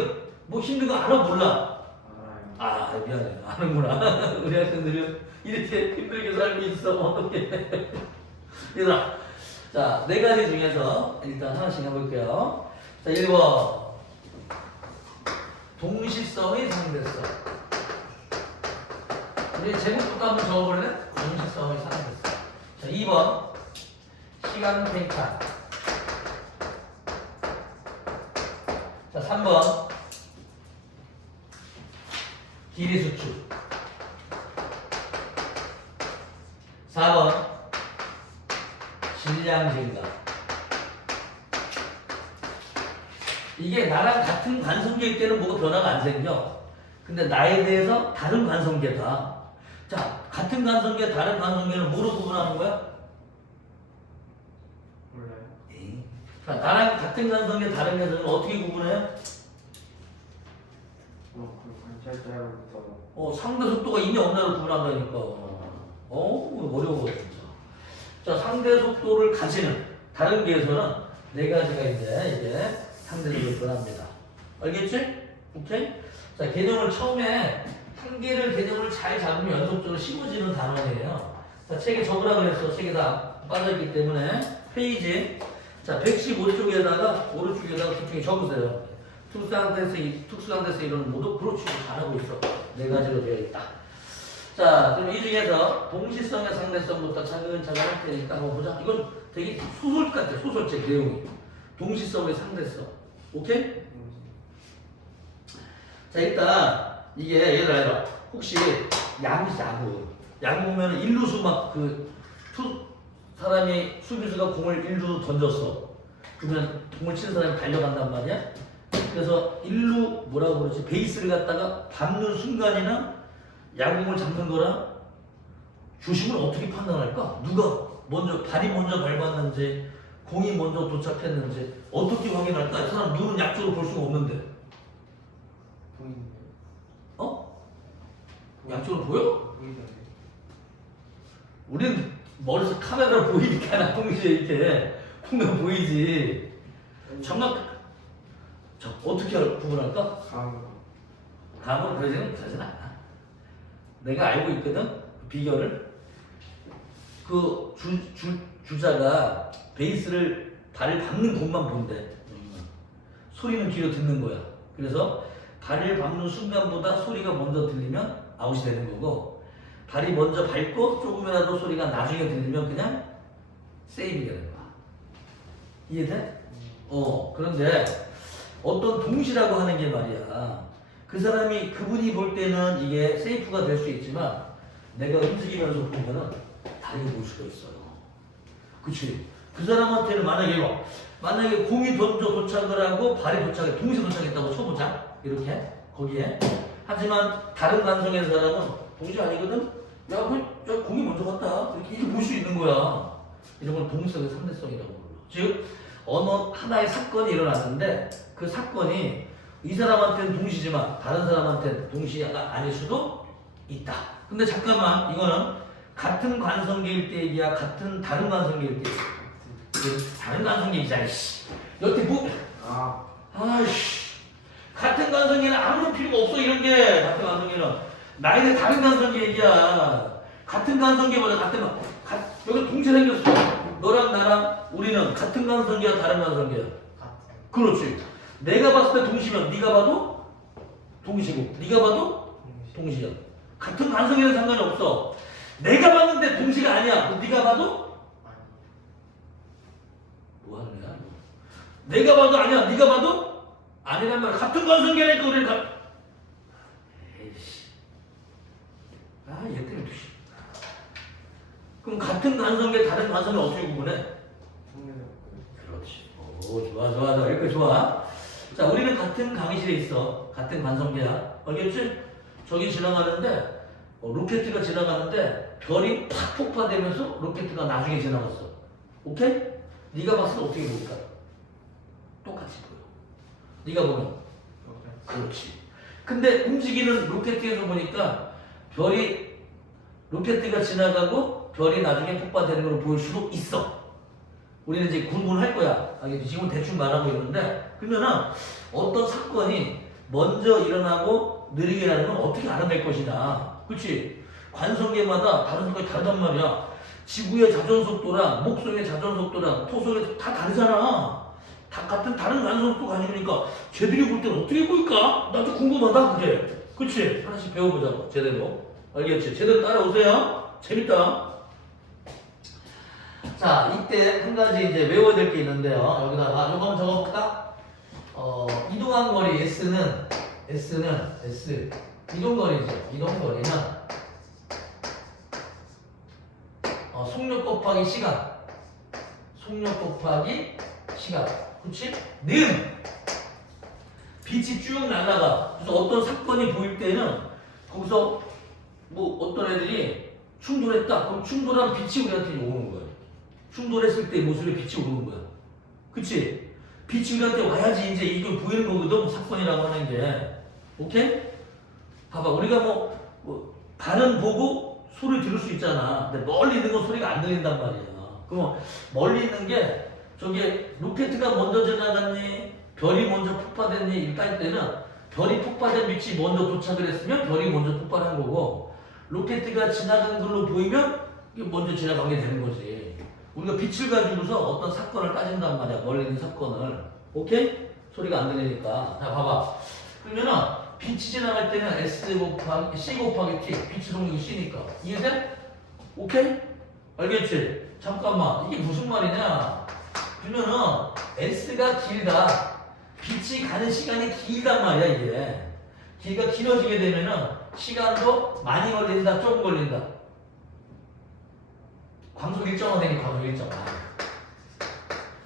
뭐 힘든 거 알아 몰라? 알아요. 아 미안해. 아는구나. 우리 학생들은 이렇게 힘들게 살고 있어. 어떡해. 얘들아. 자, 4가지 중에서 일단 하나씩 해볼게요. 자, 1번. 동시성의 상대성. 우리 제목부터 한번 적어볼래? 동시성의 상대성. 자, 2번. 시간 팽판. 자, 3번. 길이 수축. 4번. 질량 증가. 이게 나랑 같은 관성계일 때는 뭐가 변화가 안 생겨. 근데 나에 대해서 다른 관성계다. 자, 같은 관성계, 다른 관성계는 뭐로 구분하는 거야? 몰라요. 에이. 자, 나랑 같은 관성계, 다른 관성계는 어떻게 구분해요? 그 관찰자로부터 상대 속도가 있냐 없냐를 구분한다니까. 어려워 진짜. 자, 상대 속도를 가지는 다른 계에서는 4가지가 이제 상대 속도를 변합니다. 알겠지? 오케이? 자, 개념을 처음에 한 개를 개념을 잘 잡으면 연속적으로 씹어지는 단원이에요. 자, 책에 적으라 그랬어. 책에 다 빠져있기 때문에 페이지 자 115쪽에다가 오른쪽에다가 그쪽에 적으세요. 특수상대에서 이런 모두 그렇지 잘하고 있어. 4가지로 되어 있다. 자, 그럼 이 중에서 동시성의 상대성부터 차근차근 할 테니까 한번 보자. 이건 되게 소설 같아. 소설책 내용이. 동시성의 상대성. 오케이? 자, 일단 이게 얘들아 혹시 야구 보면 일루수 막 사람이 수비수가 공을 일루 던졌어. 그러면 공을 치는 사람이 달려간단 말이야. 그래서 일루 뭐라고 그러지? 베이스를 갖다가 밟는 순간이나 야구공을 잡는 거랑 주심을 어떻게 판단할까? 누가 먼저 발이 먼저 밟았는지 공이 먼저 도착했는지 어떻게 확인할까? 이 사람 눈은 약적으로 볼 수가 없는데 보이는데. 양쪽으로 보여? 보이던데. 우린 머릿속 카메라로 보이니까 나 동시에 이렇게 보면 보이지. 자, 어떻게 구분할까? 감으로 그러지는 않아. 내가 알고 있거든 비결을. 그 주자가 베이스를 발을 밟는 곳만 본대. 소리는 귀로 듣는 거야. 그래서 발을 밟는 순간보다 소리가 먼저 들리면 아웃이 되는 거고, 발이 먼저 밟고 조금이라도 소리가 나중에 들리면 그냥 세이브가 되는 거야. 이해돼? 그런데 어떤 동시라고 하는 게 말이야. 그분이 볼 때는 이게 세이프가 될 수 있지만 내가 움직이면서 보면은 다르게 볼 수가 있어요. 그치? 그 사람한테는 만약에 공이 먼저 도착을 하고 발이 동시에 도착했다고 쳐보자. 이렇게 거기에. 하지만 다른 관성의 사람은 동시 아니거든? 야, 공이 먼저 갔다. 이렇게 볼 수 있는 거야. 이런 걸 동시성의 상대성이라고 불러. 즉, 어느 하나의 사건이 일어났는데 그 사건이 이 사람한테는 동시지만 다른 사람한테는 동시가 아닐 수도 있다. 근데 잠깐만, 이거는 같은 관성계일 때 얘기야, 다른 관성계일 때 얘기야. 다른 관성계이잖아. 여태 아이씨. 같은 관성계는 아무런 필요가 없어. 이런 게 같은 관성계는 나이는 다른 관성계 얘기야. 같은 관성계보다 여기 동시에 생겼어. 너랑 나랑 우리는 같은 관성계야, 다른 관성계야? 그렇지. 내가 봤을 때 동시면 네가 봐도 동시고 네가 봐도 동시야. 같은 관성계는 상관이 없어. 내가 봤는데 동시가 아니야. 그럼 네가 봐도 뭐 하는 거야? 내가 봐도 아니야. 네가 봐도 아니란 말이야. 같은 관성계니까 우리는 에이씨. 얘 때문에 그럼 같은 관성계, 다른 관성계 어떻게 구분해? 그렇지. 좋아. 이렇게 좋아. 자, 우리는 같은 강의실에 있어. 같은 관성계야. 알겠지? 저기 지나가는데 로켓가 지나가는데 별이 팍 폭파되면서 로켓가 나중에 지나갔어. 오케이? 네가 봤을 때 어떻게 보일까? 똑같이 보여. 네가 보면 그렇지. 근데 움직이는 로켓에서 보니까 별이 로켓가 지나가고 별이 나중에 폭발되는 걸로 보일 수도 있어. 우리는 이제 구분할 거야. 지금은 대충 말하고 있는데, 그러면은 어떤 사건이 먼저 일어나고 느리게 일어나는 건 어떻게 알아낼 것이냐. 그치? 관성계마다 다른 사건이 다르단 말이야. 지구의 자전속도랑 목성의 자전속도랑 토속의 다 다르잖아. 다 같은 다른 관성속도 가지고니까 쟤들이 볼 때는 어떻게 보일까? 나도 궁금하다 그게. 그치? 하나씩 배워보자고 제대로. 알겠지? 제대로 따라오세요. 재밌다. 자, 이때 한 가지 이제 외워야 될 게 있는데요. 여기다가 요거 한번 적어볼까? 이동한 거리 S는 이동거리죠. 이동거리는 속력 곱하기 시간. 속력 곱하기 시간. 그치? 는 빛이 쭉 날아가. 그래서 어떤 사건이 보일 때는 거기서 뭐 어떤 애들이 충돌했다. 그럼 충돌한 빛이 우리한테 오는 거야. 충돌했을 때 모습에 빛이 오는 거야. 그치? 빛이 우리한테 와야지 이제 이게 보이는 거거든. 사건이라고 하는 게. 오케이? 봐봐. 우리가 뭐 발은 보고 소리 들을 수 있잖아. 근데 멀리 있는 건 소리가 안 들린단 말이야. 그럼 멀리 있는 게 저기 로켓가 먼저 지나갔니? 별이 먼저 폭발했니? 이렇게 할 때는 별이 폭발된 빛이 먼저 도착을 했으면 별이 먼저 폭발한 거고 로켓가 지나간 걸로 보이면 이게 먼저 지나가게 되는 거지. 우리가 빛을 가지고서 어떤 사건을 따진단 말이야. 멀리 있는 사건을. 오케이? 소리가 안 들리니까. 자, 봐봐. 그러면은 빛이 지나갈 때는 S 곱하기 C 곱하기 T. 빛의 속력이 C니까. 이해돼? 오케이? 알겠지? 잠깐만. 이게 무슨 말이냐? 그러면은 S가 길다. 빛이 가는 시간이 길단 말이야, 이게. 길이가 길어지게 되면은 시간도 많이 걸린다, 조금 걸린다. 광속 일정화되니 광속 일정화.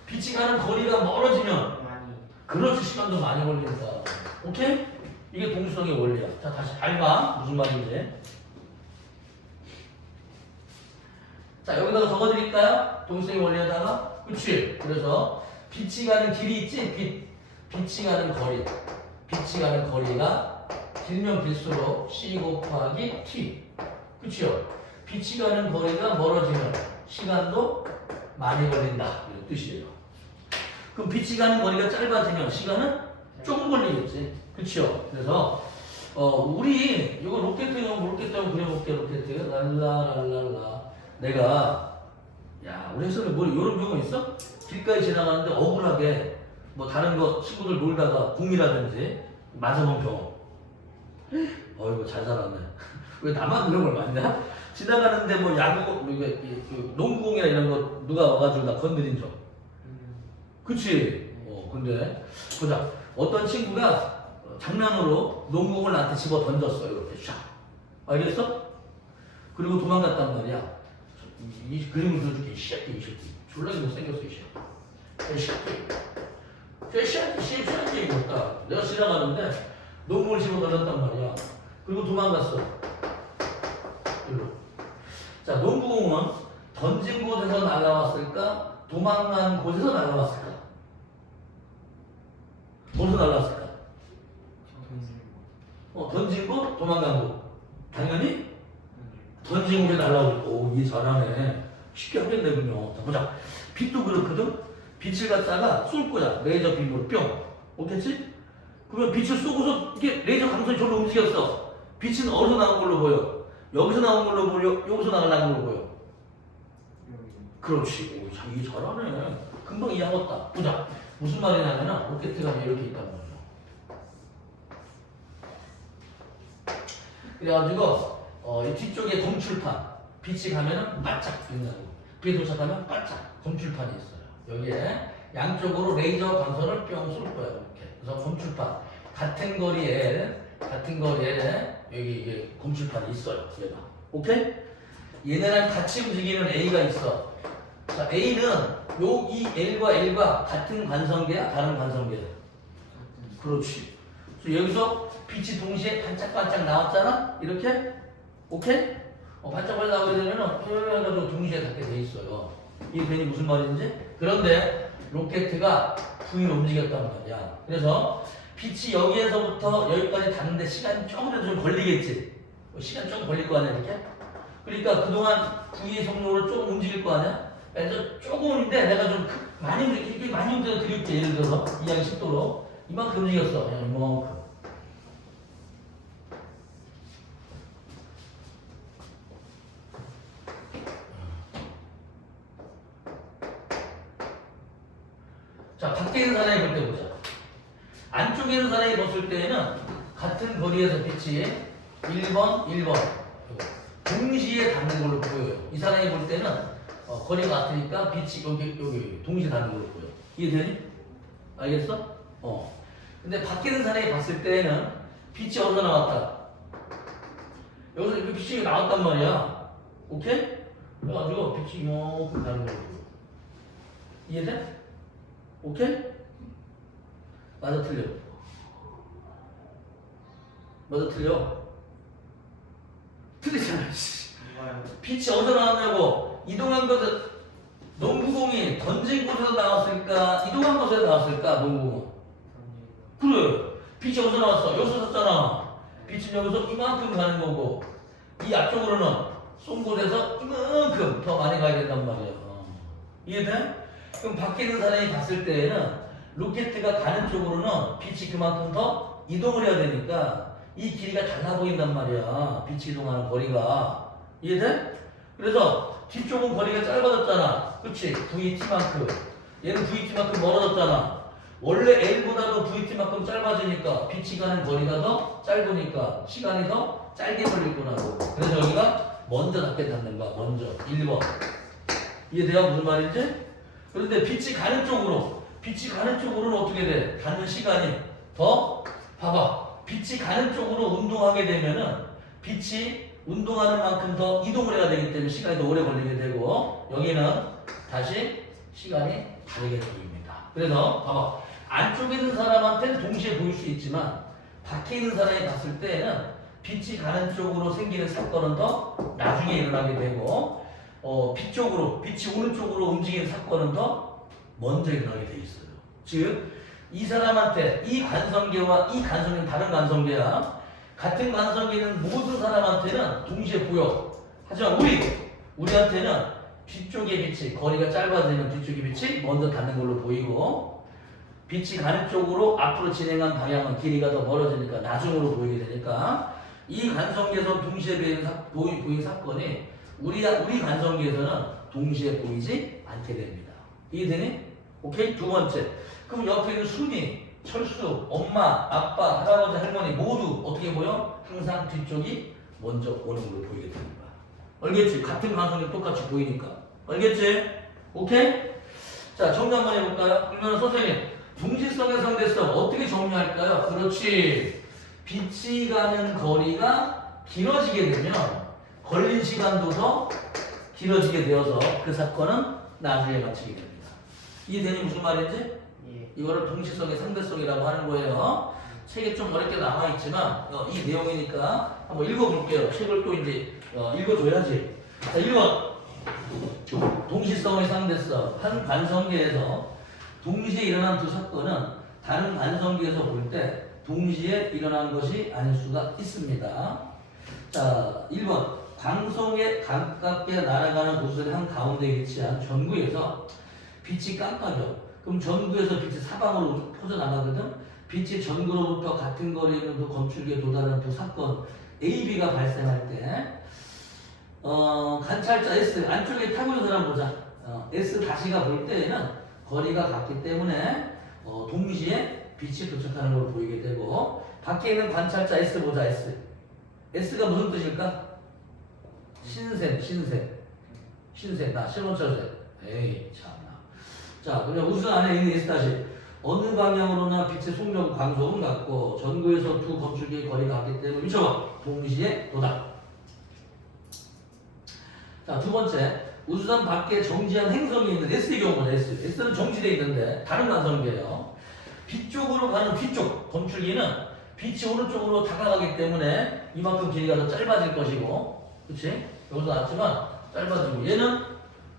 빛이 가는 거리가 멀어지면 많이. 그렇지, 시간도 많이 걸린다. 오케이? 이게 동수성의 원리야. 자, 다시 잘 봐. 무슨 말인지. 자, 여기다가 적어드릴까요? 동수성의 원리에다가. 그치? 그래서 빛이 가는 길이 있지? 빛이 가는 거리. 빛이 가는 거리가 길면 길수록 C 곱하기 T. 그치요? 빛이 가는 거리가 멀어지면 시간도 많이 걸린다. 이런 뜻이에요. 그럼 빛이 가는 거리가 짧아지면 시간은 조금 걸리겠지. 그치요? 그래서 우리 이거 로켓 한번 그려볼게. 로켓 랄라랄랄라. 내가 우리 회사에 뭐 이런 경우 있어? 길가에 지나가는데 억울하게 뭐 다른 거 친구들 놀다가 공이라든지 맞아본 경험. 이거 잘 살았네. 왜 나만 그런 걸 맞냐? 지나가는데 뭐 야구, 농구공이나 이런 거 누가 와가지고 나 건드린 적. 그치? 근데 보자. 어떤 친구가 장난으로 농구공을 나한테 집어 던졌어. 이렇게 샥. 알겠어? 그리고 도망갔단 말이야. 이 그림을 그려줄게. 이 새끼. 졸라 못생겼어, 이 새끼. 이 새끼 이거다. 내가 지나가는데 농구를 집어 던졌단 말이야. 그리고 도망갔어. 일로. 자, 농구공은 던진 곳에서 날아왔을까? 도망간 곳에서 날아왔을까? 어디서 날아왔을까? 던진 곳, 도망간 곳. 당연히 던진 곳에 날아오고. 오, 이 잘하네. 쉽게 하겠네군요. 자, 보자. 빛도 그렇거든? 빛을 갖다가 쏠 거야. 레이저 빔으로 뿅. 오겠지? 그러면 빛을 쏘고서 이게 레이저 강선이 저로 움직였어. 빛은 어디서 나온 걸로 보여? 여기서 나온 걸로 보여? 여기서 나온 걸로 보여? 그렇지. 오, 이게 잘하네. 금방 이해하겠다. 보자. 무슨 말이냐면 로켓가 이렇게 있단 말이야. 그래가지고 이 뒤쪽에 검출판. 빛이 가면은 바짝 빛나고 빛이 도착하면 바짝 검출판이 있어요. 여기에 양쪽으로 레이저 광선을 뿅 쏠 거야. 이렇게. 그래서 검출판. 같은 거리에 여기 이게 검출판이 있어요. 얘가. 오케이? 얘네랑 같이 움직이는 A가 있어. 자, A는 이 L과 같은 관성계야? 다른 관성계야? 그렇지. 그래서 여기서 빛이 동시에 반짝반짝 나왔잖아? 이렇게? 오케이? 반짝반짝 나오게 되면은 해가지고 동시에 닿게 돼 있어요. 이게 괜히 무슨 말인지? 그런데 로켓가 V로 움직였단 말이야. 그래서 빛이 여기에서부터 여기까지 닿는데 시간이 조금이라도 좀 걸리겠지? 시간 좀 걸릴 거 아니야, 이렇게? 그러니까 그동안 V 속력으로 조금 움직일 거 아니야? 그래서 조금인데 내가 좀 많이 이렇게 많이 움직여 드릴게. 예를 들어서 이하기 10도로 이만큼 움직였어. 그냥 이만큼. 자, 밖에 있는 사람이 볼 때 보자. 안쪽에 있는 사람이 봤을 때는 같은 거리에서 빛이 1번 동시에 닿는 걸로 보여요. 이 사람이 볼 때는 거리가 같으니까 빛이 여기 동시에 닿는 걸로 보여. 이해되니? 알겠어? 근데 밖에 있는 사람이 봤을 때는 빛이 어디서 나왔다? 여기서 이렇게 빛이 나왔단 말이야. 오케이? 그래가지고 빛이 이만큼 나는 걸로 보여. 이해돼? 오케이? 맞아 틀려? 맞아 틀려? 틀리잖아. 빛이 어디서 나왔냐고. 이동한 것은 농구공이 던진 곳에서 나왔을까 이동한 곳에서 나왔을까. 농구공은 그래. 빛이 어디서 나왔어? 여기서 샀잖아. 빛은 여기서 이만큼 가는 거고 이 앞쪽으로는 쏜 곳에서 이만큼 더 많이 가야 된단 말이야. 이해돼? 그럼 밖에 있는 사람이 봤을 때에는 로켓가 가는 쪽으로는 빛이 그만큼 더 이동을 해야 되니까 이 길이가 달라 보인단 말이야. 빛이 이동하는 거리가. 이해돼? 그래서 뒤쪽은 거리가 짧아졌잖아. 그치? VT만큼. 얘는 VT만큼 멀어졌잖아. 원래 L보다도 VT만큼 짧아지니까 빛이 가는 거리가 더 짧으니까 시간이 더 짧게 걸리구나. 그래서 여기가 먼저 닿게 닿는 거야. 먼저. 1번. 이해돼요? 무슨 말인지? 그런데 빛이 가는 쪽으로는 어떻게 돼? 닿는 시간이 더 봐봐. 빛이 가는 쪽으로 운동하게 되면은 빛이 운동하는 만큼 더 이동을 해야 되기 때문에 시간이 더 오래 걸리게 되고 여기는 다시 시간이 다르게 보입니다. 그래서 봐봐. 안쪽에 있는 사람한테는 동시에 보일 수 있지만 밖에 있는 사람이 봤을 때는 빛이 가는 쪽으로 생기는 사건은 더 나중에 일어나게 되고 빛이 오는 쪽으로 움직이는 사건은 더 먼저 일어나게 돼 있어요. 즉, 이 사람한테 이 관성계와 이 관성계는 다른 관성계야. 같은 관성계 있는 모든 사람한테는 동시에 보여. 하지만 우리한테는 뒤쪽의 빛이 거리가 짧아지면 뒤쪽의 빛이 먼저 닿는 걸로 보이고 빛이 가는 쪽으로 앞으로 진행한 방향은 길이가 더 멀어지니까 나중으로 보이게 되니까 이 관성계에서 동시에 보인 사건이 우리 관성계에서는 동시에 보이지 않게 됩니다. 이해되니? 오케이? 두 번째. 그럼 옆에 있는 순이, 철수, 엄마, 아빠, 할아버지, 할머니 모두 어떻게 보여? 항상 뒤쪽이 먼저 오는 걸로 보이게 됩니다. 알겠지? 같은 관성이 똑같이 보이니까. 알겠지? 오케이? 자, 정리 한번 해볼까요? 그러면 선생님, 동시성의 상대성 어떻게 정리할까요? 그렇지. 빛이 가는 거리가 길어지게 되면 걸린 시간도 더 길어지게 되어서 그 사건은 나중에 마치게 됩니다. 이해되니 무슨 말인지? 예. 이거를 동시성의 상대성이라고 하는 거예요. 책에 좀 어렵게 남아있지만 이 내용이니까 한번 읽어볼게요. 책을 또 이제 읽어줘야지. 자, 1번 동시성의 상대성. 한 관성계에서 동시에 일어난 두 사건은 다른 관성계에서 볼 때 동시에 일어난 것이 아닐 수가 있습니다. 자, 1번 광성에 가깝게 날아가는 우주선의 한 가운데 위치한 전구에서 빛이 깜빡여. 그럼 전구에서 빛이 사방으로 퍼져나가거든. 빛이 전구로부터 같은 거리에 있는 두 검출기에 도달하는 두 사건 A, B가 발생할 때 관찰자 S 안쪽에 타고 있는 사람 보자. S 다시가 볼 때에는 거리가 같기 때문에 동시에 빛이 도착하는 걸로 보이게 되고 밖에 있는 관찰자 S 보자. S가 무슨 뜻일까? 신생 나 신혼철새. 에이 참나. 자, 그러면 우주선 안에 있는 S 다시 어느 방향으로나 빛의 속력 광속은 같고 전구에서 두 검출기의 거리가 같기 때문에 미쳐봐 동시에 도달. 자, 두 번째 우주선 밖에 정지한 행성이 있는 S의 경우 보자. S는 정지되어 있는데 다른 관성계예요. 빛 쪽으로 가는 뒤쪽 검출기는 빛이 오른쪽으로 다가가기 때문에 이만큼 길이가 더 짧아질 것이고, 그치? 여기서 나왔지만 짧아지고, 얘는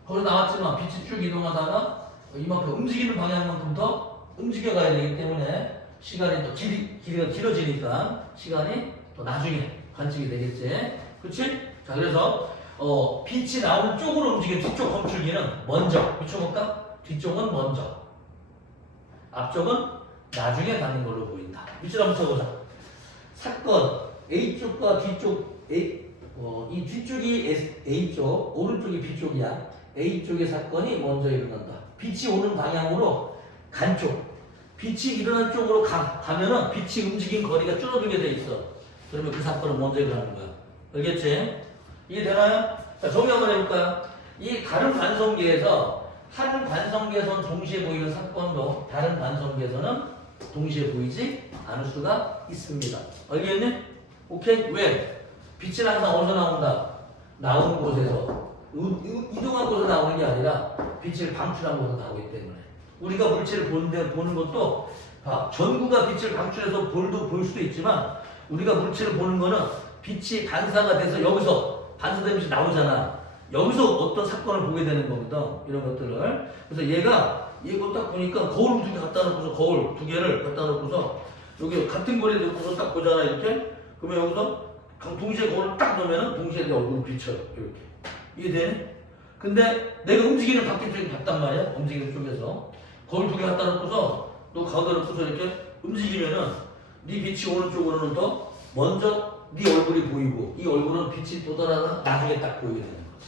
거기서 나왔지만 빛이 쭉 이동하다가 이만큼 움직이는 방향만큼 더 움직여가야 되기 때문에 시간이 더 길이가 길어지니까 시간이 더 나중에 관측이 되겠지? 그치? 자, 그래서 빛이 나오는 쪽으로 움직이는 뒤쪽 검출기는 먼저. 비춰볼까? 뒤쪽은 먼저. 앞쪽은 나중에 닿는 걸로 보인다. 밑줄 한번 쳐보자. 사건 A쪽과 뒤쪽 이 뒤쪽이 A쪽, 오른쪽이 B쪽이야. A쪽의 사건이 먼저 일어난다. 빛이 오는 방향으로 간 쪽. 빛이 일어난 쪽으로 가면은 빛이 움직인 거리가 줄어들게 돼 있어. 그러면 그 사건은 먼저 일어나는 거야. 알겠지? 이해되나요? 자, 정리 한번 해볼까요? 이 다른 관성계에서 한 관성계에선 동시에 보이는 사건도 다른 관성계에서는 동시에 보이지 않을 수가 있습니다. 알겠니? 오케이? 왜? 빛은 항상 어디서 나온다? 나온 곳에서. 이동한 곳에서 나오는 게 아니라 빛을 방출한 곳에서 나오기 때문에. 우리가 물체를 보는 것도 전구가 빛을 방출해서 볼 수도 있지만 우리가 물체를 보는 거는 빛이 반사가 돼서 여기서 반사된 빛이 나오잖아. 여기서 어떤 사건을 보게 되는 거거든. 이런 것들을. 그래서 얘가 이거 딱 보니까 거울 두 개 갖다 놓고서 거울 두 개를 갖다 놓고서 여기 같은 거리에 놓고서 딱 보잖아. 이렇게. 그러면 여기서 동시에 거울을 딱 놓으면은 동시에 내 얼굴을 비춰요. 이렇게. 이해되니? 근데 내가 움직이는 바뀐 쪽이 봤단 말이야. 움직이는 쪽에서. 거울 두 개 갖다 놓고서 너 가운데 놓고서 이렇게 움직이면은 네 빛이 오는 쪽으로는 더 먼저 네 얼굴이 보이고 이 얼굴은 빛이 도달하다 나중에 딱 보이게 되는 거지.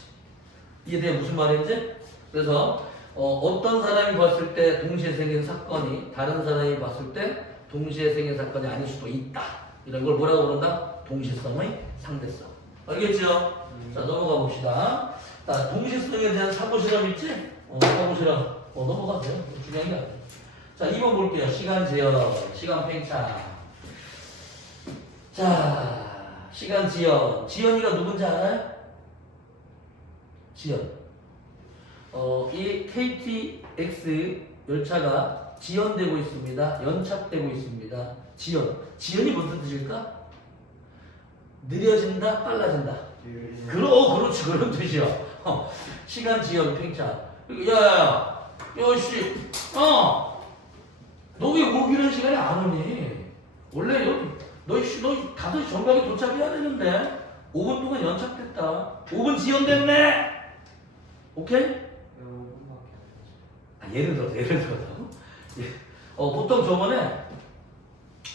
이해돼? 무슨 말인지? 그래서 어떤 사람이 봤을 때 동시에 생긴 사건이 다른 사람이 봤을 때 동시에 생긴 사건이 아닐 수도 있다. 이런 걸 뭐라고 그런다? 동시성의 상대성. 알겠죠? 자, 넘어가 봅시다. 자, 동시성에 대한 사고실험 있지? 사고실험. 넘어가세요. 중요한 게 아니에요. 자, 2번 볼게요. 시간 지연, 시간 팽창. 자, 시간 지연. 지연이가 누군지 알아요? 지연. 이 KTX 열차가 지연되고 있습니다. 연착되고 있습니다. 지연. 지연이 무슨 뜻일까? 느려진다, 빨라진다. 그렇지, 그런 뜻이야. 시간 지연, 팽창. 야야야. 야씨, 너 왜 오기는 시간에 안 오니? 원래 너 5시 정각에 도착해야 되는데 5분 동안 연착됐다. 5분 지연됐네. 오케이? 예를 들어서. 보통 저번에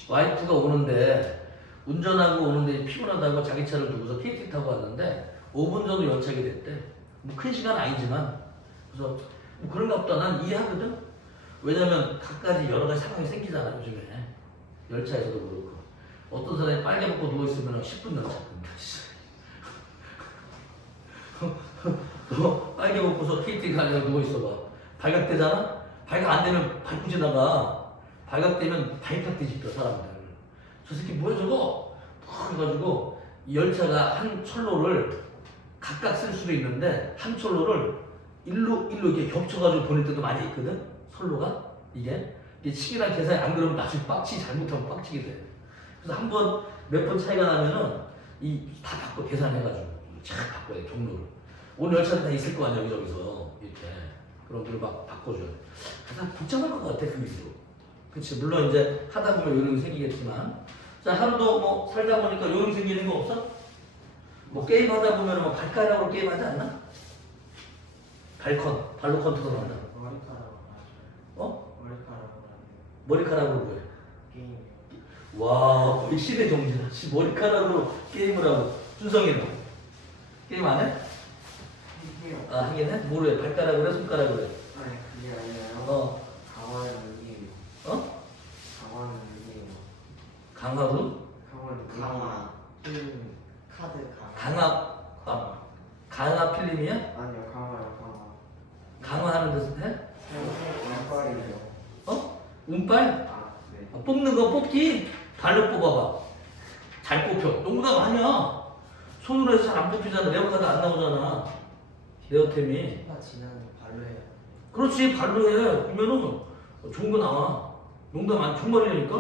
와이프가 오는데 운전하고 오는데 피곤하다고 자기 차를 두고서 KT 타고 왔는데 5분 정도 연착이 됐대. 뭐 큰 시간 아니지만 그래서 뭐 그런가 보다 난 이해하거든. 왜냐면 각가지 여러 가지 상황이 생기잖아 요즘에. 열차에서도 그렇고 어떤 사람이 빨개 먹고 누워있으면 10분 연착된다. 너 빨개 먹고서 KT 가려고 누워있어봐. 발각되잖아? 발각 안 되면 밟고 지나가. 발각되면 발칵 뒤집혀 사람들. 저 새끼 뭐야 저거? 그래가지고 이 열차가 한 철로를 각각 쓸 수도 있는데 한 철로를 일로 이렇게 겹쳐가지고 보낼 때도 많이 있거든. 선로가 이게 시기랑 계산이 안 그러면 나중에 잘못하면 빡치게 돼. 그래서 한 번 몇 번 차이가 나면은 다 바꿔 계산해가지고 쫙 바꿔야 돼 경로를. 오늘 열차는 다 있을 거 아니야 여기저기서 이렇게. 그럼 그걸 막 바꿔줘야 돼. 그래서 복잡할 것 같아 그 일도. 그치. 물론 이제 하다 보면 요령이 생기겠지만. 자, 하루도 뭐 살다 보니까 요령 생기는 거 없어? 뭐 게임 하다 보면 뭐 발가락으로 게임 하지 않나? 발로 컨트롤한다. 머리카락으로 뭐해? 게임. 와, 거의 시대 정지다. 머리카락으로 게임을 하고. 준성이는 게임 안 해? 하긴 해? 뭐로 해? 발가락으로 해? 손가락으로 해? 아니 그게 아니라요. 강화는 이게요. 강화는 이게요. 강화로? 강화. 카드 강화 필름이야? 아니요 강화요 강화. 강화하는 데서 해? 운빨이요. 운빨? 네. 뽑는 거 뽑기? 발로 뽑아봐. 잘 뽑혀. 농구가 아니야. 손으로 해서 잘 안 뽑히잖아. 레어카드 안 나오잖아. 레어템이. 지나는 발로 해요. 그렇지. 발로 해. 그러면은 좋은 거 나와. 농담 안 정말이라니까?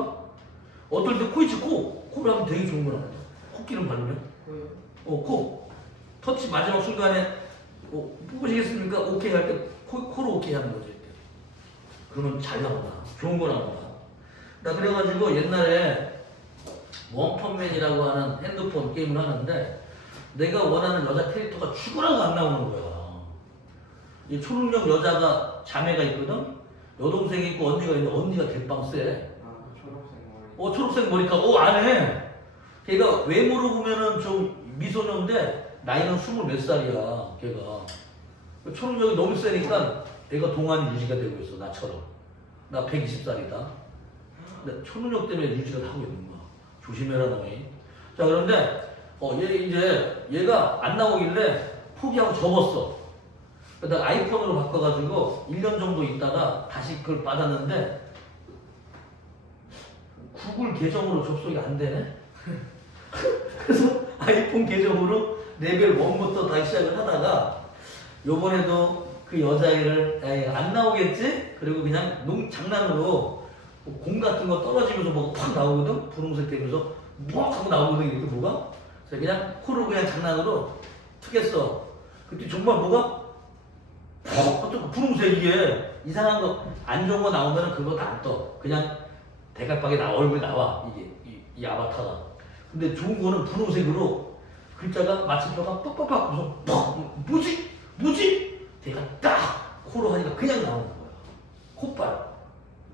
어떨 때 코를 하면 되게 좋은 거 나와. 코끼는 발로면. 코요? 코. 터치 마지막 순간에 뽑으시겠습니까? 오케이 할 때 코로 오케이 하는 거지. 그러면 잘 나온다. 좋은 거 나온다. 나 그래가지고 옛날에 원펀맨이라고 하는 핸드폰 게임을 하는데 내가 원하는 여자 캐릭터가 죽으라고 안 나오는 거야. 이 초능력 여자가 자매가 있거든. 여동생이 있고 언니가 있는데 언니가 대빵 세. 아, 그 초록색 머리. 초록색 머리카락. 안 해. 걔가 외모로 보면은 좀 미소녀인데 나이는 20몇 살이야. 걔가. 초능력이 너무 세니까 애가 동안이 유지가 되고 있어. 나처럼. 나 120살이다. 근데 초능력 때문에 유지가 하고 있는 거야. 조심해라 너희. 자 그런데 얘가 안 나오길래 포기하고 접었어. 그러다가 아이폰으로 바꿔가지고 1년 정도 있다가 다시 그걸 받았는데 구글 계정으로 접속이 안 되네? 그래서 아이폰 계정으로 레벨 1부터 다시 시작을 하다가 요번에도 그 여자애를 에이, 안 나오겠지? 그리고 그냥 장난으로 공 같은 거 떨어지면서 뭐가 팍 나오거든? 분홍색 되면서 뭐 하고 나오거든 이렇게 뭐가? 그래서 그냥 코를 그냥 장난으로 툭 했어. 그때 정말 뭐가 또 분홍색 이게 이상한 거 안 좋은 거 나오면은 그거 다 안 떠. 그냥 대갈박에 얼굴이 나와 이게 이 아바타가. 근데 좋은 거는 분홍색으로 글자가 마침표가 뻑뻑뻑 그래서 뭐지? 걔가 딱 코로 하니까 그냥 나오는 거야. 콧발.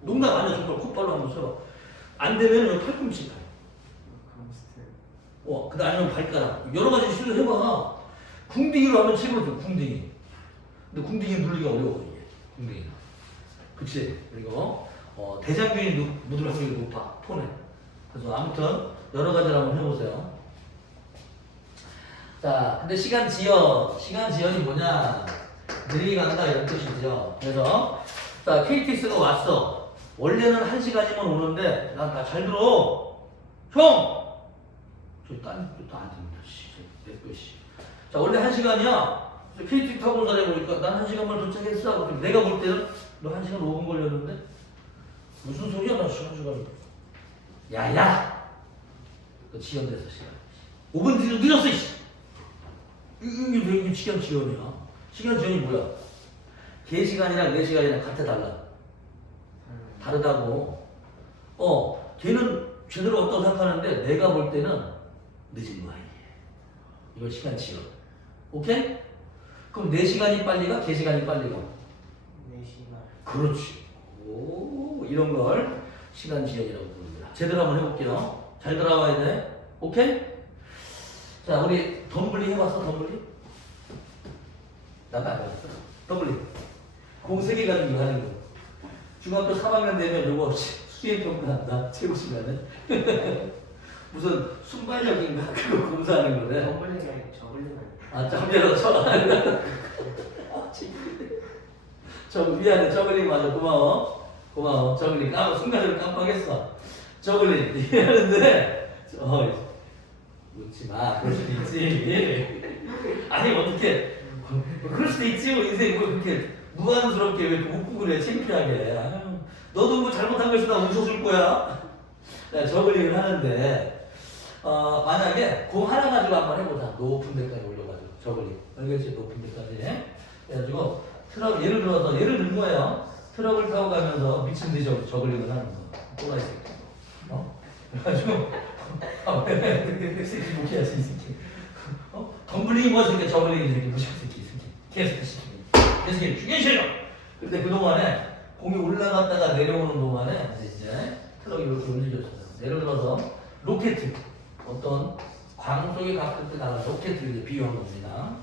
농담 아니야 정말 콧발로 한번 써봐. 안 되면 여기 팔꿈치 발. 감스트. 그 다음에 발가락. 여러 가지 시도해봐. 궁딩이로 하면 최고로 좀 궁딩이. 근데 궁딩이 누르기가 어려워 이게. 궁딩이가. 그치? 그리고 대장균이 묻을 확률이 높아. 폰에. 그래서 아무튼 여러 가지를 한번 해보세요. 자, 근데 시간 지연이 뭐냐? 느리게 간다 이런 뜻이죠. 그래서 자, KTX가 왔어. 원래는 1시간이면 오는데 나 잘 들어. 형! 저기 또안 듣는다. 씨. 자, 원래 1시간이야. KTX 타고 온 사람이 보니까 난 1시간만 도착했어. 내가 볼 때는 너 1시간 5분 걸렸는데? 무슨 소리야? 나 1시간. 야야! 그 지연돼서 시간. 5분 뒤로 늦었어, 이씨! 이게 시간 지연이야. 시간 지연이 뭐야? 걔 시간이랑 내 시간이랑 같아 달라. 다르다고. 걔는 제대로 왔다고 생각하는데 내가 볼 때는 늦은 거야 이게. 이거 시간 지연. 오케이? 그럼 내 시간이 빨리 가? 걔 시간이 빨리 가? 4시간. 그렇지. 오, 이런 걸 시간 지연이라고 부릅니다. 제대로 한번 해볼게요. 잘 들어와야 돼. 오케이? 자, 우리 덤블링 해봤어? 덤블링? 나도 안 해봤어. 덤블링. 공 3개 가지고 이거 하는 거. 중학교 3학년 되면 요거 수행평가한다. 최고 시간은. 무슨 순발력인가? 그거 검사하는 거네. 저글링이 저글링 아니야? 미안해. 저글링 맞아. 고마워. 저글링. 순간적으로 깜빡했어. 저글링. 이러는데, 웃지 마. 그럴 수도 있지. 아니, 어떻게. 그럴 수도 있지. 뭐 인생이 뭐 그렇게 무한스럽게 왜 이렇게 웃고 그래. 창피하게. 아유, 너도 뭐 잘못한 걸 수도 웃어줄 거야. 저글링을 하는데, 만약에 공 하나 가지고 한번 해보자. 높은 데까지 올려가지고. 저글링. 알겠지? 높은 데까지. 그래가지고, 트럭, 예를 든 거예요. 트럭을 타고 가면서 미친 듯이 저글링을 하는 거. 또라이 새끼. 그래가지고, 새끼 무시할 수 있을게. 덤블링이 뭐야, 새끼. 저글링이 새끼. 무시할 새끼. 계속 죽여주세요! 근데 그동안에 공이 올라갔다가 내려오는 동안에 이제 트럭이 이렇게 움직였어요. 예를 들어서 로켓. 어떤 광 속에 갔을 때 나가는 로켓을 비유한 겁니다.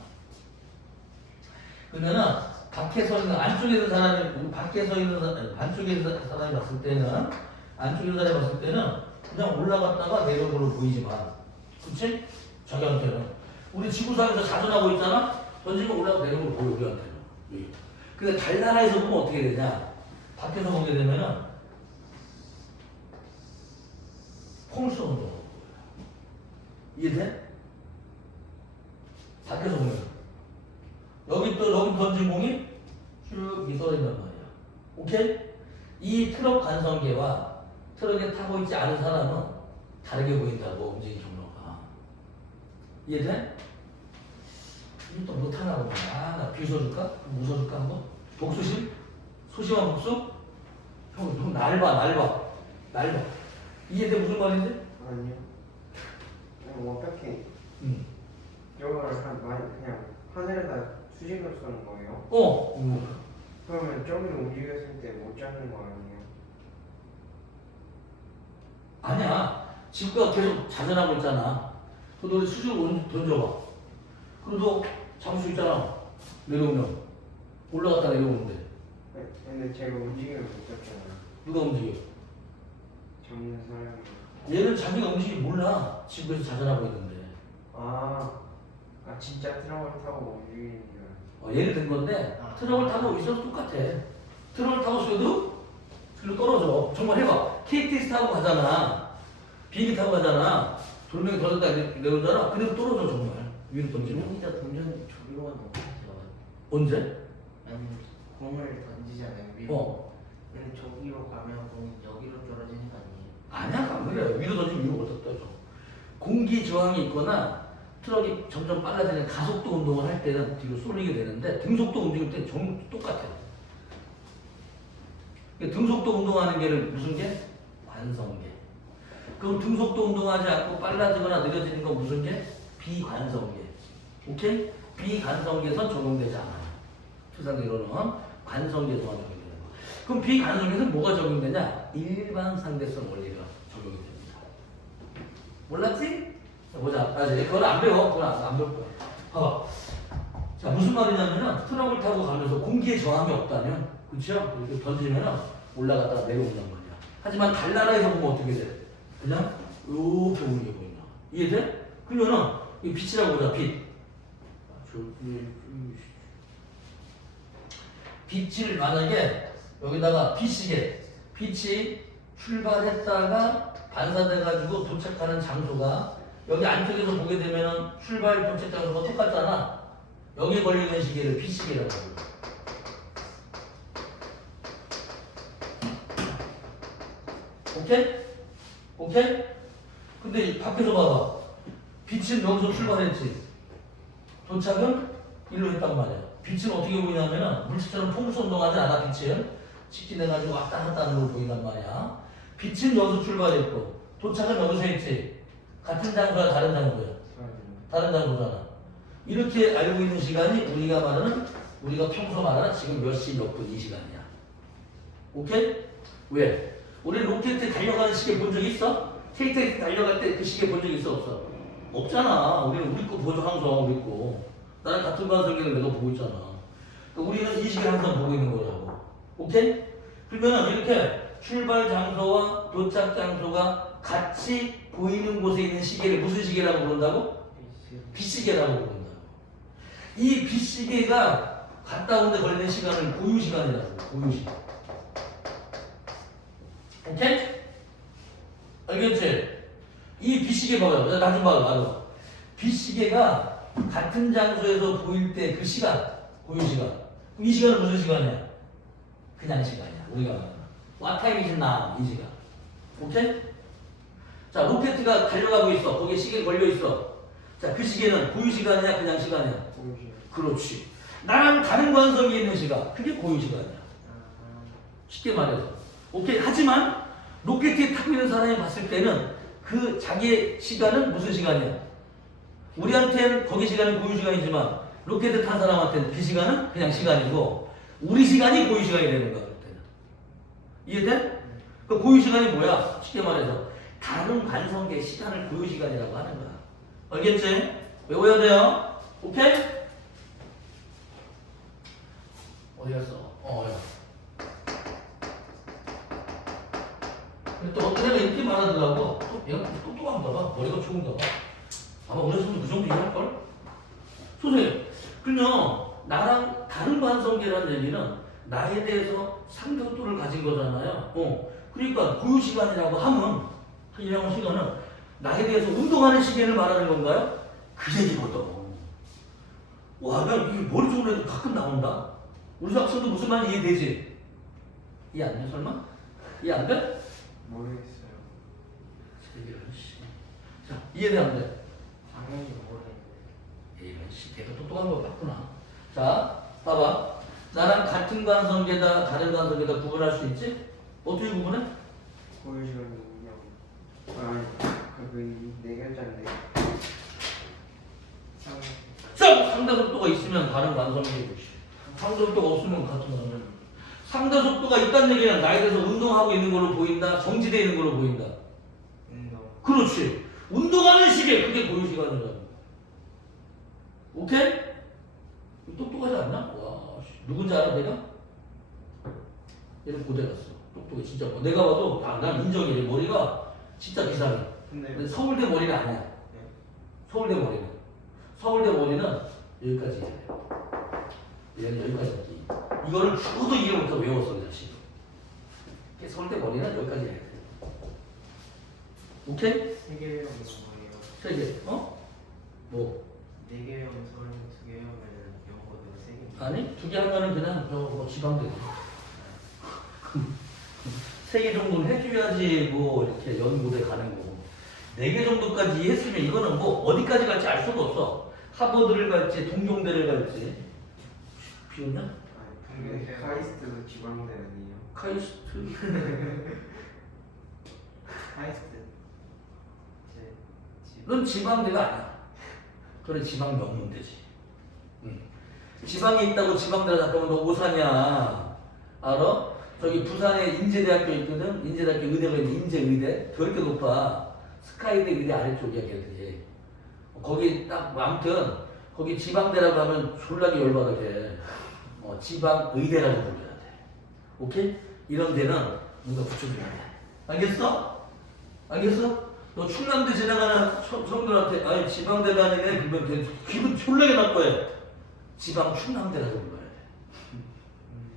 그러면은 밖에 서 있는 안쪽에 있는 사람이 밖에 서 있는 사람 안쪽에 있는 사람이 봤을 때는 안쪽에 있는 사람이 봤을 때는 그냥 올라갔다가 내려오는 걸로 보이지만, 그치? 자기한테는 우리 지구상에서 자전하고 있잖아. 던지면 올라가고 내려오는 걸 보여 우리한테는. 근데 달나라에서 보면 어떻게 되냐? 밖에서 보게 되면은 콩을 쏘는 거. 이해돼? 밖에서 보면 여기 던진 공이 쭉 떨어진단 말이야. 오케이? 이 트럭 관성계와 트럭에 타고 있지 않은 사람은 다르게 보인다고, 움직임 경로가. 이해돼? 이거 또 못하나 보네. 나 비웃어줄까? 웃어줄까 한번? 복수심? 소심한 복수? 형 날 봐. 이해돼? 무슨 말인지? 아니요. 어떻게? 저거를 그냥 하늘에다 수직으로 쏘는 거예요? 그러면 저기를 움직였을 때 못 잡는 거 아니에요? 아니야. 지구가 계속 자전하고 있잖아. 그래도 우리 수직으로 던져봐. 그래도 잡을 수 있잖아. 내려오면. 올라갔다 내려오는데. 네, 근데 제가 움직이면 못 잡잖아요. 누가 움직여? 잡는 사람이. 얘는 자기가 움직이 몰라. 지구에서 자전하고 있는데. 진짜 트럭을 타고 움직이는 줄. 얘를 든 건데 트럭을 타고 있어도 똑같아. 트럭을 타고 있어도 뒤로 떨어져. 정말 해봐. KTX 타고 가잖아. 비행기 타고 가잖아. 돌멩이 던졌다 내려오잖아. 그래도 떨어져 정말. 위로 던지면. 비행기가 던전 저기로 가는 거죠. 언제? 아니 공을 던지잖아요. 위로. 근데 저기로 가면 공이 여기로 떨어지는 거 아니에요? 아니야, 안 그래. 위로 던지면 위로 못 떠져. 공기 저항이 있거나 트럭이 점점 빨라지는 가속도 운동을 할 때는 뒤로 쏠리게 되는데 등속도 움직일 때는 전부 똑같아요. 등속도 운동하는 게를 무슨 게? 관성계. 그럼 등속도 운동하지 않고 빨라지거나 느려지는 건 무슨 게? 비관성계. 오케이? 비관성계에선 적용되지 않아요. 추상계로는 관성계에서만 적용되는 거. 그럼 비관성계에서는 뭐가 적용되냐? 일반 상대성 원리가 적용이 됩니다. 몰랐지? 자, 보자. 그건 안 배워. 그건 안 배울 거야. 봐봐. 자, 무슨 말이냐면은 트럭을 타고 가면서 공기에 저항이 없다면, 그쵸? 이렇게 던지면은 올라갔다가 내려온단 말이야. 하지만 달나라에서 보면 어떻게 돼? 그냥 이렇게 오는 게 보인다. 이해돼? 그러면은 이 빛이라고 보자. 빛을 만약에 여기다가 빛이게 빛이 출발했다가 반사돼가지고 도착하는 장소가 여기 안쪽에서 보게 되면은 출발 도착 장소가 똑같잖아. 여기에 걸리는 시계를 빛시계라고 합니다. 오케이? 오케이? 근데 이 밖에서 봐봐. 빛은 여기서 출발했지. 도착은 일로 했단 말이야. 빛은 어떻게 보이냐면은 물체처럼 풍수운동하지 않아. 빛은 직진해가지고 왔다 갔다 하는 걸 보인단 말이야. 빛은 여기서 출발했고 도착은 여기서 했지. 같은 장소야 다른 장소야? 다른 장소잖아. 이렇게 알고 있는 시간이 우리가 평소 말하는 지금 몇 시 몇 분 이 시간이야. 오케이? 왜? 우리 로켓 달려가는 시계 본 적 있어? KTX 달려갈 때 그 시계 본 적 있어 없어? 없잖아. 우리 거 보죠 항상 우리 거. 나랑 같은 관성계를 내가 보고 있잖아. 그러니까 우리는 이 시계를 항상 보고 있는 거라고. 오케이? 그러면 이렇게 출발 장소와 도착 장소가 같이 보이는 곳에 있는 시계를 무슨 시계라고 부른다고? 빛시계라고 부른다고. 이 빛시계가 갔다 오는데 걸리는 시간을 고유시간이라고. 고유시간. 오케이? 알겠지? 이 빛시계 봐요. 나 좀 봐요. 빛시계가 같은 장소에서 보일 때 그 시간, 고유시간. 그럼 이 시간은 무슨 시간이야? 그냥 시간이야. 우리가 말하는. What time is now? 이 시간. 오케이? 자, 로켓가 달려가고 있어. 거기에 시계 걸려 있어. 자, 그 시계는 고유시간이야? 그냥 시간이야? 고유시간. 그렇지. 나랑 다른 관성이 있는 시간. 그게 고유시간이야. 쉽게 말해서. 오케이. 하지만 로켓에 타고 있는 사람이 봤을 때는 그 자기의 시간은 무슨 시간이야? 우리한테는 거기 시간은 고유시간이지만 로켓을 탄 사람한테는 그 시간은 그냥 시간이고 우리 시간이 고유시간이 되는 거야. 그때는. 이해돼? 그 고유시간이 뭐야? 쉽게 말해서 다른 관성계 시간을 고유시간이라고 하는 거야. 알겠지? 외워야 돼요. 오케이? 어디 갔어? 야. 근데 또 어떤 애가 이렇게 말하더라고. 얘가 똑똑한가 봐. 머리가 좋은가 봐. 아마 우리 선생님 그 정도 이해할걸? 선생님, 그냥 나랑 다른 관성계라는 얘기는 나에 대해서 상대도를 가진 거잖아요. 그러니까 고유시간이라고 하면 이런 시간은 나에 대해서 운동하는 시간을 말하는 건가요? 그 얘기거든. 와, 나 이게 머릿속으로 해도 가끔 나온다. 우리 학생도 무슨 말인지 이해되지? 이해 안 돼, 설마? 이해 안 돼? 모르겠어요. 자, 이해돼, 안 돼? 당연히 모르겠는데. 이런 씨, 걔가 똑똑한 거 같구나. 자, 봐봐. 나랑 같은 관성계다, 다른 관성계다 구분할 수 있지? 어떻게 구분해? 고유시간 운영. 네 글자인데. 속도가 있으면 반응 완성이 되지. 상대 속도가 없으면 같은 거는. 상대 속도가 있다는 얘기는 나에 대해서 운동하고 있는 걸로 보인다, 정지되어 있는 걸로 보인다. 그렇지. 운동하는 시계, 그게 고유 시간이라고. 오케이? 똑똑하지 않나? 와, 누군지 알아, 내가? 얘는 고대 갔어. 똑똑해, 진짜. 내가 봐도, 난 인정해. 머리가 진짜 비상해. 근데 서울대 머리는 아니야. 서울대 머리는. 서울대 머리는 여기까지 해야 돼. 얘는 여기까지 하지. 이거를 죽어도 이해 못하고 외웠어, 그 자식. 서울대 머리는 여기까지 해야 돼. 오케이? 3개 외우면 뭐예요? 세 개. 어? 뭐? 4개 외우면 서울대, 2개 외우면 영어고등 3개. 아니, 2개 하면은 그냥 뭐 지방대. 3개 정도는 해줘야지 뭐 이렇게 연고대 가는 거고. 4개 정도까지 했으면 이거는 뭐 어디까지 갈지 알 수가 없어. 하버드를 갈지 동경대를 갈지. 비웃냐? 아니, 카이스트 지방대 아니에요? 카이스트. 카이스트. 넌 지방대가 아니야. 그래 지방 명문대지. 지방에 있다고 지방대를 잠깐만 너 오산이야. 알아? 저기 부산에 인제대학교 있거든. 인제대학교 의대가 있는데 인제의대 더럽게 높아. 스카이대 의대 아래쪽이야 걔들이. 거기 딱 아무튼 거기 지방대라고 하면 졸라게 열받아 걔. 지방의대라고 불러야 돼. 오케이? 이런 데는 뭔가 붙여줘야 돼. 알겠어? 알겠어? 너 충남대 지나가는 성들한테 아니 지방대 다니네 그러면 기분 졸라게 나빠해. 지방 충남대라고 불러야 돼.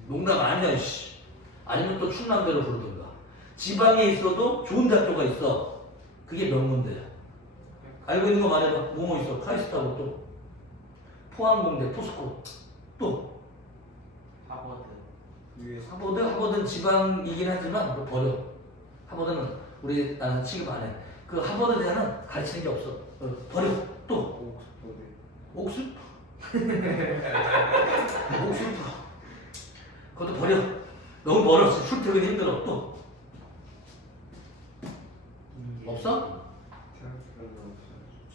농담 아니야 씨. 아니면 또 충남대로 부르든가. 지방에 있어도 좋은 대학교가 있어. 그게 명문대야. 알고 있는 거 말해봐. 뭐뭐 있어? 카이스트하고 또 포항공대, 포스코 또 하버드. 하버드는 지방이긴 하지만 그거 버려. 하버드는 우리 나는 취급 안 해. 그 하버드 대학은 가르치는 게 없어. 버려. 또 옥스퍼드. 옥스퍼드. 그것도 버려. 너무 멀었어. 출퇴근 힘들어. 또 없어?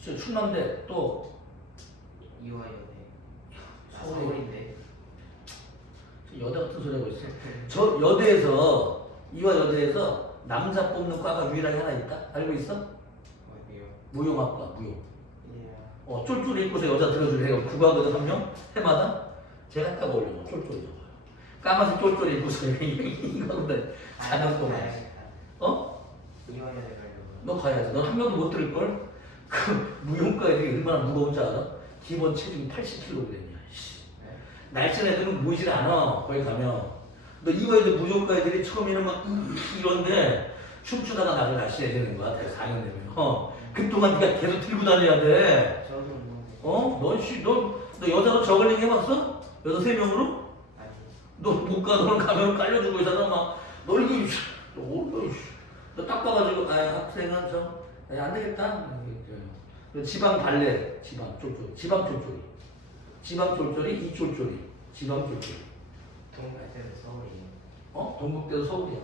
충남대 또 이화여대. 서울인데. 여대 같은 소리 하고 있어. 저 여대에서 이화 여대에서 남자 뽑는 과가 유일하게 하나 있다. 알고 있어? 어디요? 무용학과 무용. 예. 쫄쫄이 입고서 여자 들어줄 해가 구하거든 한 명 해마다. 제가 딱 어울려. 쫄쫄이 저거. 까만색 쫄쫄이 입고서 이거는데 4년 동안. 어? 이화여대 가려고. 너 가야지. 너 한 명도 못 들을 걸. 그 무용과 애들이 얼마나 무거운지 알아? 기본 체중이 80kg이야. 날쌘 애들은 모이질 않아. 거기 가면. 너 이거 애들 무용과 애들이 처음에는 막 이런데 춤추다가 나를 날씬해 되는 거야. 대략 4년 되면. 그동안 네가 계속 들고 다녀야 돼. 저도 뭐. 너 여자로 저글링 해봤어? 여자 3명으로? 아니. 너 못 가. 너는 가면 깔려주고 있잖아. 막. 너 이거 너 딱 봐가지고 학생은 안 되겠다. 지방 발레, 지방 쫄쫄이, 지방 쫄쫄이, 이 쫄쫄이, 지방 쫄쫄이. 동국대도 서울이에요. 동국대도 서울이야.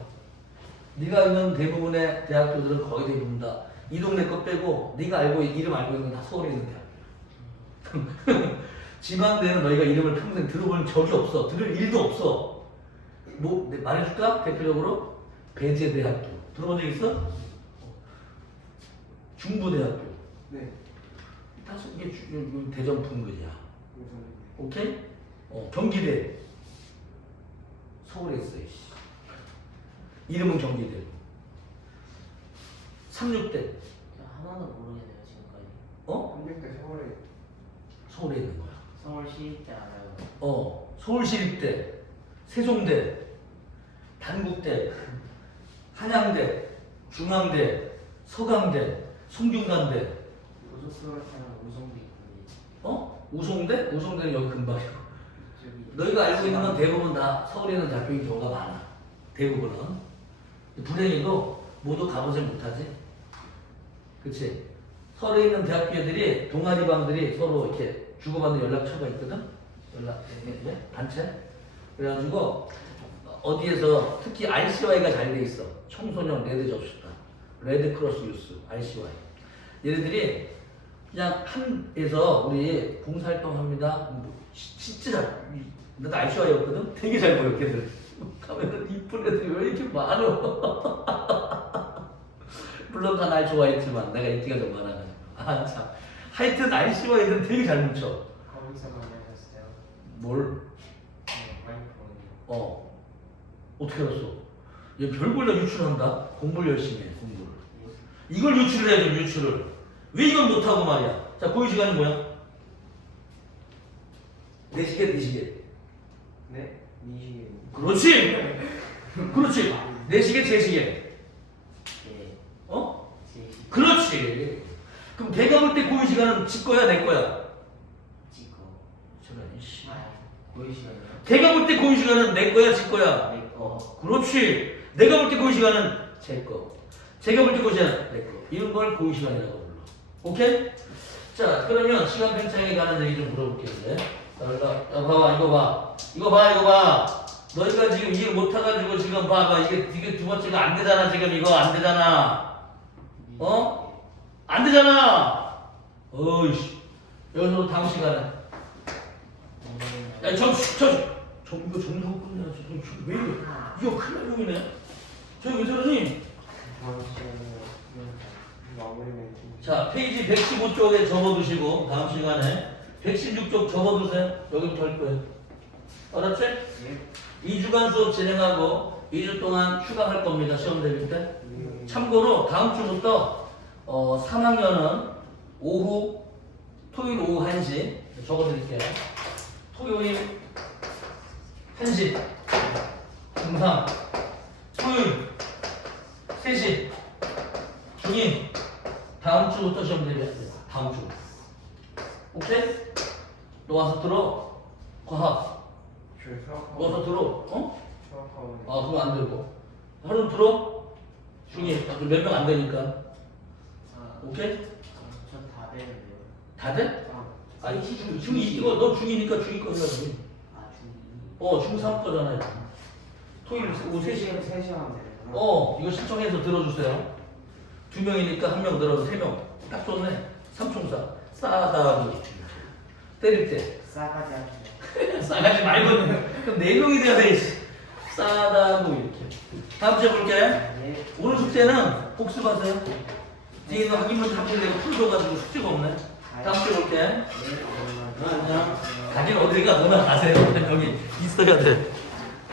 네가 있는 대부분의 대학교들은 거의 대부분 다 이 동네 거 빼고 네가 이름 알고 있는 건 다 서울에 있는 대학교야. 지방대는 너희가 이름을 평생 들어볼 적이 없어. 들을 일도 없어. 뭐 말해줄까? 대표적으로 배제대학교 들어본 적 있어? 중부대학교. 네. 다 이게 대전 분근이야. 오케이? 경기대. 서울에 있어. 이름은 경기대. 36대. 하나도 모르겠네요 지금까지. 36대 서울에 있는 거야. 서울시립대 알아요. 서울시립대, 세종대, 단국대, 한양대, 중앙대, 서강대, 성균관대. 고속도로타는 우성도 있고. 우송대? 우송대는 여기 근방이고. 저기. 너희가 알고 있는 건 대부분 다 서울에 있는 대학교인 경우가 많아. 대부분은. 불행히도 모두 가보지 못하지. 그치? 서울에 있는 대학교 애들이, 동아리방들이 서로 이렇게 주고받는 연락처가 있거든? 단체? 그래가지고, 어디에서, 특히 RCY가 잘 돼 있어. 청소년 레드 접수단, 레드 크로스 유스, RCY. 얘네들이, 그냥 한에서 우리 봉사활동 합니다. 진짜 잘, 나도 아이쇼아이였거든? 되게 잘 보여, 걔들. 가면은 이쁜 애들이 왜 이렇게 많어? 물론 다 날 좋아했지만 내가 인기가 좀 많아가지고. 아, 참. 하여튼 아이쇼아 애들은 되게 잘 뭉쳐. 거기서 만나셨어요? 뭘? 네, 와이프는요. 어떻게 알았어? 얘 별걸 다 유출한다? 공부를 열심히 해, 공부를. 이걸 유출을 해야 돼, 유출을. 왜 이건 못하고 말이야? 자, 고유 시간이 뭐야? 4시계, 4시계. 네? 미시계. 그렇지! 그렇지! 4시계, 3시계. 네. 어? 제시. 그렇지! 그럼 걔가 볼 때 고유 시간은 지 거야, 내 거야? 지거. 제가 이씨. 고유 시간이요? 걔가 볼 때 고유 시간은 내 거야, 지 거야? 네 거. 그렇지! 내가 볼 때 고유 시간은 제 거. 제가 볼 때 고유 시간은 내 거. 이런 걸 고유 시간이라고 불러. 오케이? 자, 그러면 시간 팽창에 관한 얘기 좀 물어볼게요. 이제. 자, 야, 봐봐, 이거 봐. 이거 봐, 이거 봐. 너희가 지금 이해 못해가지고 지금 봐봐. 이게 두 번째가 안 되잖아, 지금 이거 안 되잖아. 어? 안 되잖아! 어이씨. 여기서 다음 시간에. 야, 이거 정성 끝내야지. 왜 이래? 이거 큰일 날 놈이네. 저기 왜 저러니? 다음 시간에 마무리 멘트. 자, 페이지 115쪽에 접어두시고 다음 시간에 116쪽 접어두세요. 여기부터 할 거예요. 알았지? 예. 2주간 수업 진행하고 2주 동안 휴강할 겁니다. 시험 대비 때. 참고로 다음 주부터 3학년은 토요일 오후 1시 적어드릴게요. 토요일 1시 중3 토요일 3시 중2 다음 주부터 시험 대비합니다. 다음 주. 오케이? 너 와서 들어. 과학. 저 수학하고. 와서 들어. 어? 수학하고. 아, 그거 안 되고. 하루 들어. 중2 몇 명 안 되니까. 아, 오케이? 전다 되는데요. 다 돼? 아, 아니, 중2 이거 너 중2니까 중2 거 해야지. 아, 중2. 중3 거잖아. 이거. 토요일 오후 3시간. 3시간 되는구나. 이거 신청해서 들어주세요. 2명이니까 1명 늘어서 3명. 딱 좋네. 삼총사. 싸다고. 때릴 때. 싸가지 않죠. 싸가지 말고. 그럼 4명이 돼야 돼. 싸다고 이렇게. 다음 주에 볼게. 네. 오늘 숙제는 복습하세요. 뒤에는 확인문 탑재되고 풀줘가지고 숙제가 없네. 다음 주에 볼게. 네, 안녕. 가긴 어디가 너나 가세요. 여기 있어야 돼.